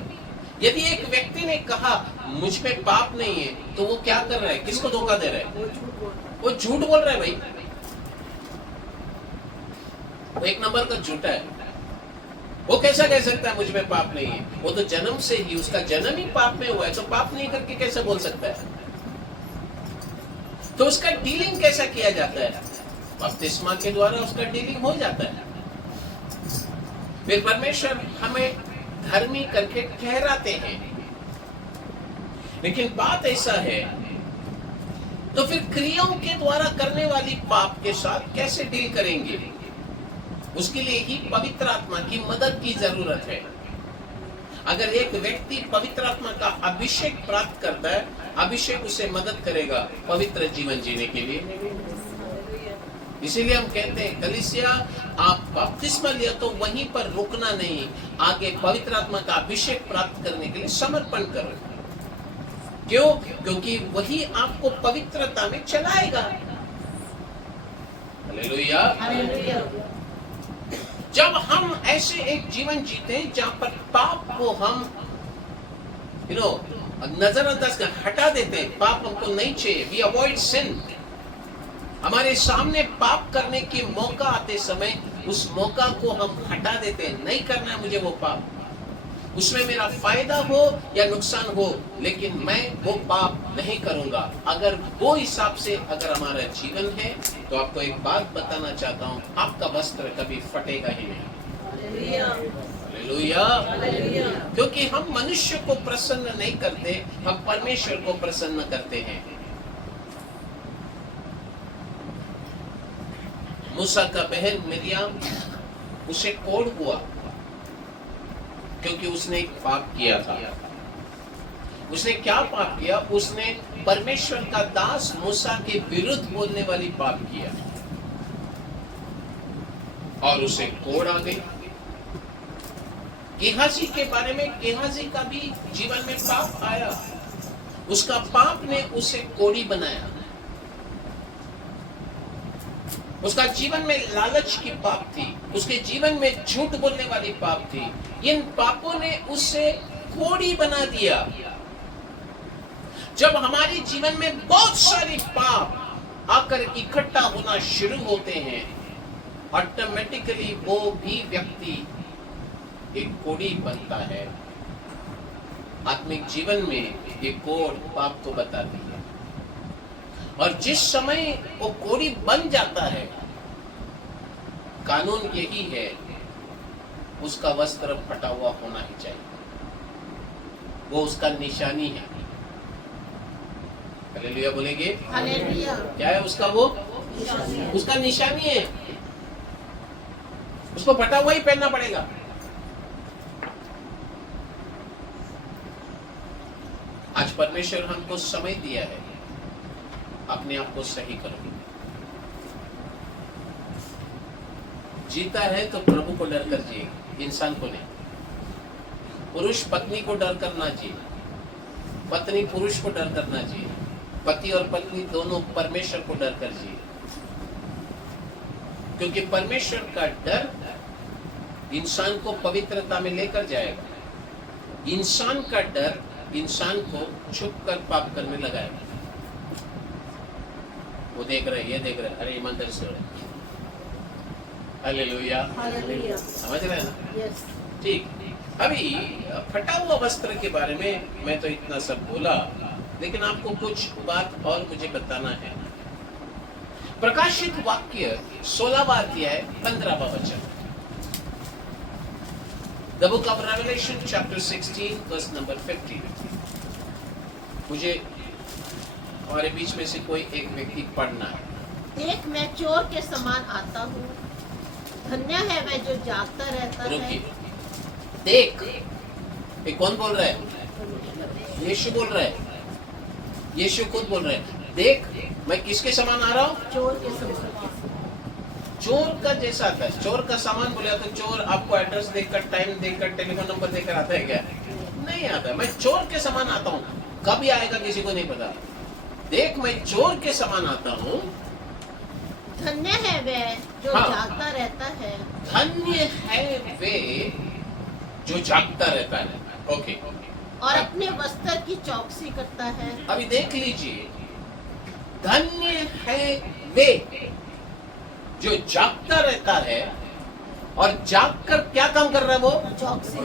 यदि एक व्यक्ति ने कहा मुझ में पाप नहीं है, तो वो क्या कर रहा है? किसको धोखा दे रहा है? वो झूठ बोल रहा है भाई। वो एक नंबर का झूठा है। वो कैसा कह सकता है मुझ में पाप नहीं है? वो तो जन्म से ही, उसका जन्म ही पाप में हुआ है, तो पाप नहीं करके कैसे बोल सकता है? तो उसका डीलिंग कैसा किया जाता है? बपतिस्मा के द्वारा उसका डीलिंग हो जाता है। फिर परमेश्वर हमें धर्मी करके ठहराते हैं। लेकिन बात ऐसा है, तो फिर क्रियाओं के द्वारा करने वाली पाप के साथ कैसे डील करेंगे? उसके लिए ही पवित्र आत्मा की मदद की जरूरत है। अगर एक व्यक्ति पवित्र आत्मा का अभिषेक प्राप्त करता है, अभिषेक उसे मदद करेगा पवित्र जीवन जीने के लिए। इसीलिए हम कहते हैं कलीसिया, आप बपतिस्मा लिया तो वहीं पर रुकना नहीं, आगे पवित्र आत्मा का अभिषेक प्राप्त करने के लिए समर्पण करो। क्यों? क्योंकि वही आपको पवित्रता में चलाएगा। हालेलुया। जब हम ऐसे एक जीवन जीते हैं जहां पर पाप को हम नजरअंदाज कर हटा देते हैं, पाप हमको नहीं चाहिए, वी अवॉइड सिन। हमारे सामने पाप करने की मौका आते समय उस मौका को हम हटा देते हैं, नहीं करना है मुझे वो पाप। उसमें मेरा फायदा हो या नुकसान हो, लेकिन मैं वो पाप नहीं करूंगा। अगर वो हिसाब से अगर हमारा जीवन है, तो आपको एक बात बताना चाहता हूं, आपका वस्त्र कभी फटेगा ही नहीं। हालेलुया। क्योंकि हम मनुष्य को प्रसन्न नहीं करते, हम परमेश्वर को प्रसन्न करते हैं। मूसा का बहन मिरियम, उसे कोढ़ हुआ क्योंकि उसने एक पाप किया था। उसने क्या पाप किया? उसने परमेश्वर का दास मूसा के विरुद्ध बोलने वाली पाप किया और उसे कोढ़ आ गई। गेहाजी के बारे में, गेहाजी का भी जीवन में पाप आया, उसका पाप ने उसे कोढ़ी बनाया। उसका जीवन में लालच की पाप थी, उसके जीवन में झूठ बोलने वाली पाप थी। इन पापों ने उसे कोढ़ी बना दिया। जब हमारे जीवन में बहुत सारे पाप आकर इकट्ठा होना शुरू होते हैं, ऑटोमेटिकली वो भी व्यक्ति एक कोढ़ी बनता है। आत्मिक जीवन में ये कोढ़ पाप को बताती है, और जिस समय वो कोढ़ी बन जाता है, कानून यही है, उसका वस्त्र फटा हुआ होना ही चाहिए। वो उसका निशानी है। हालेलुया बोलेंगे? हालेलुया। क्या है उसका? वो उसका निशानी है। उसको फटा हुआ ही पहनना पड़ेगा। आज परमेश्वर हमको समय दिया है, अपने आप को सही करो। जीता है तो प्रभु को डर कर जिए, इंसान को नहीं। पुरुष पत्नी को डर कर ना जिए, पत्नी पुरुष को डर कर ना जिए, पति और पत्नी दोनों परमेश्वर को डर कर जिए। क्योंकि परमेश्वर का डर इंसान को पवित्रता में लेकर जाएगा। इंसान का डर इंसान को छुप कर पाप करने लगाएगा। वो देख रहे, ये देख रहे, अरे ईमानदारी से। हालेलुया। हालेलुया। समझ रहे हैं ना? यस। ठीक। अभी फटा हुआ वस्त्र के बारे में मैं तो इतना सब बोला, लेकिन आपको कुछ बात और मुझे बताना है। प्रकाशित वाक्य 16वां अध्याय 15वां वचन। The book of Revelation chapter 16 verse number 50। मुझे हमारे बीच में से कोई एक व्यक्ति पढ़ना है। देख, मैं चोर के समान आता हूँ, धन्य है वह जो जागता रहता है। रुकिए, देख, ये कौन बोल रहा है? यीशु बोल रहा है। यीशु खुद बोल रहे हैं, देख मैं किसके समान आ रहा हूँ? चोर के समान। चोर का जैसा आता है। चोर का सामान बोले तो चोर आपको एड्रेस देखकर, टाइम देखकर, टेलीफोन नंबर देखकर आता है क्या? नहीं आता। मैं चोर के समान आता हूँ। कब आएगा किसी को नहीं पता। देख, मैं चोर के समान आता हूँ, धन्य है वह जो हाँ। जागता रहता है। धन्य है वे जो जागता रहता है। ओके। और अपने वस्त्र की चौकसी करता है। अभी देख लीजिए, धन्य है वे जो जागता रहता है। और जागकर क्या काम कर रहा है? वो चौकसी,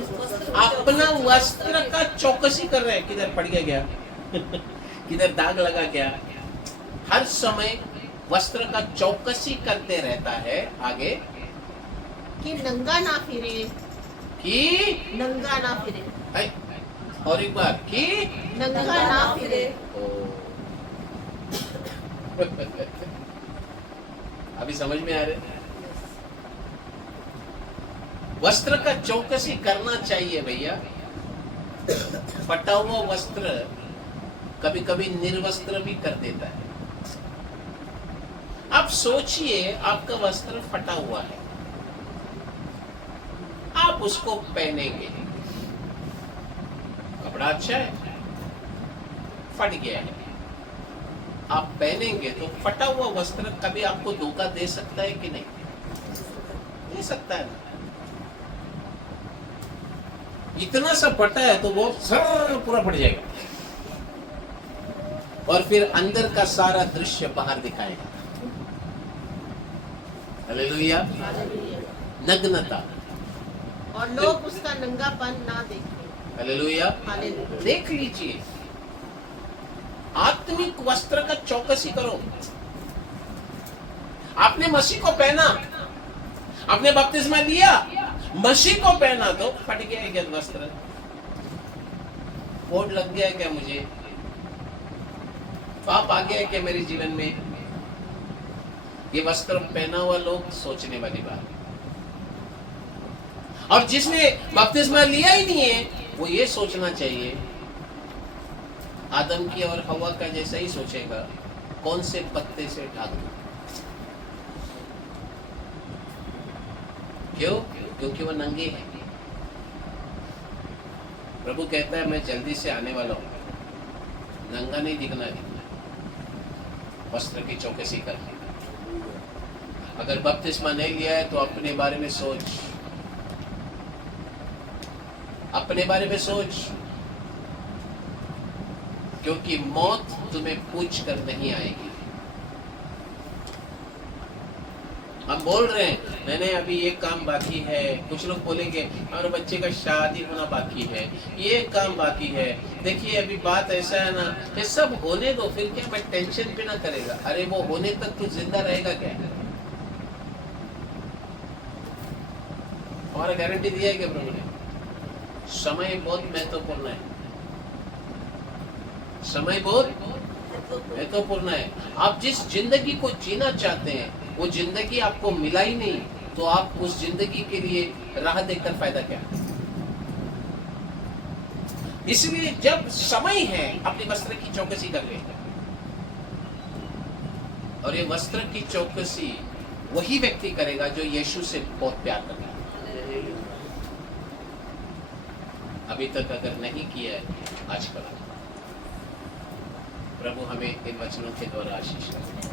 अपना वस्त्र का चौकसी कर रहे हैं। किधर पड़ गया किधर दाग लगा क्या? हर समय वस्त्र का चौकसी करते रहता है। आगे कि नंगा ना फिरे, कि नंगा ना फिरे, है, और एक बार कि नंगा ना फिरे। अभी समझ में आ रहे? वस्त्र का चौकसी करना चाहिए भैया। फटा हुआ वस्त्र कभी कभी निर्वस्त्र भी कर देता है। आप सोचिए, आपका वस्त्र फटा हुआ है, आप उसको पहनेंगे, कपड़ा अच्छा है, फट गया है, आप पहनेंगे तो फटा हुआ वस्त्र कभी आपको धोखा दे सकता है कि नहीं? दे सकता है ना। इतना सा फटा है तो वो सर पूरा फट जाएगा और फिर अंदर का सारा दृश्य बाहर दिखाएगा। हालेलुया। नग्नता। और लोग उसका नंगापन ना देखें। हालेलुया। हालेलुया। देख लीजिए, आत्मिक वस्त्र का चौकसी करो। आपने मसीह को पहना, आपने बपतिस्मा लिया, मसीह को पहना, तो फट गया है क्या वस्त्र? कोड लग गया है क्या मुझे? पाप आ गया है क्या मेरे जीवन में? ये वस्त्र पहना हुआ लोग सोचने वाली बात। और जिसने बपतिस्मा लिया ही नहीं है, वो ये सोचना चाहिए, आदम की और हवा का जैसा ही सोचेगा, कौन से पत्ते से ढाकूं। क्यों? क्योंकि वो नंगे हैं। प्रभु कहता है, मैं जल्दी से आने वाला हूं, नंगा नहीं दिखना है, वस्त्र की चौकसी कर। अगर बपतिस्मा नहीं लिया है तो अपने बारे में सोच, अपने बारे में सोच, क्योंकि मौत तुम्हें पूछ कर नहीं आएगी। हम बोल रहे हैं मैंने अभी ये काम बाकी है, कुछ लोग बोलेंगे हमारे बच्चे का शादी होना बाकी है, ये काम बाकी है। देखिए अभी बात ऐसा है ना, ये सब होने दो, फिर क्या मैं टेंशन पे ना करेगा। अरे वो होने तक तू जिंदा रहेगा क्या? हमारा गारंटी दिया है क्या प्रभु ने? समय बहुत महत्वपूर्ण है, समय बहुत महत्वपूर्ण है। आप जिस जिंदगी को जीना चाहते हैं वो जिंदगी आपको मिला ही नहीं, तो आप उस जिंदगी के लिए राह देखकर फायदा क्या? इसलिए जब समय है अपने वस्त्र की चौकसी कर ले। और ये वस्त्र की चौकसी वही व्यक्ति करेगा जो यीशु से बहुत प्यार करता है। अभी तक अगर नहीं किया है, आज करो। प्रभु हमें इन वचनों के द्वारा आशीष करे।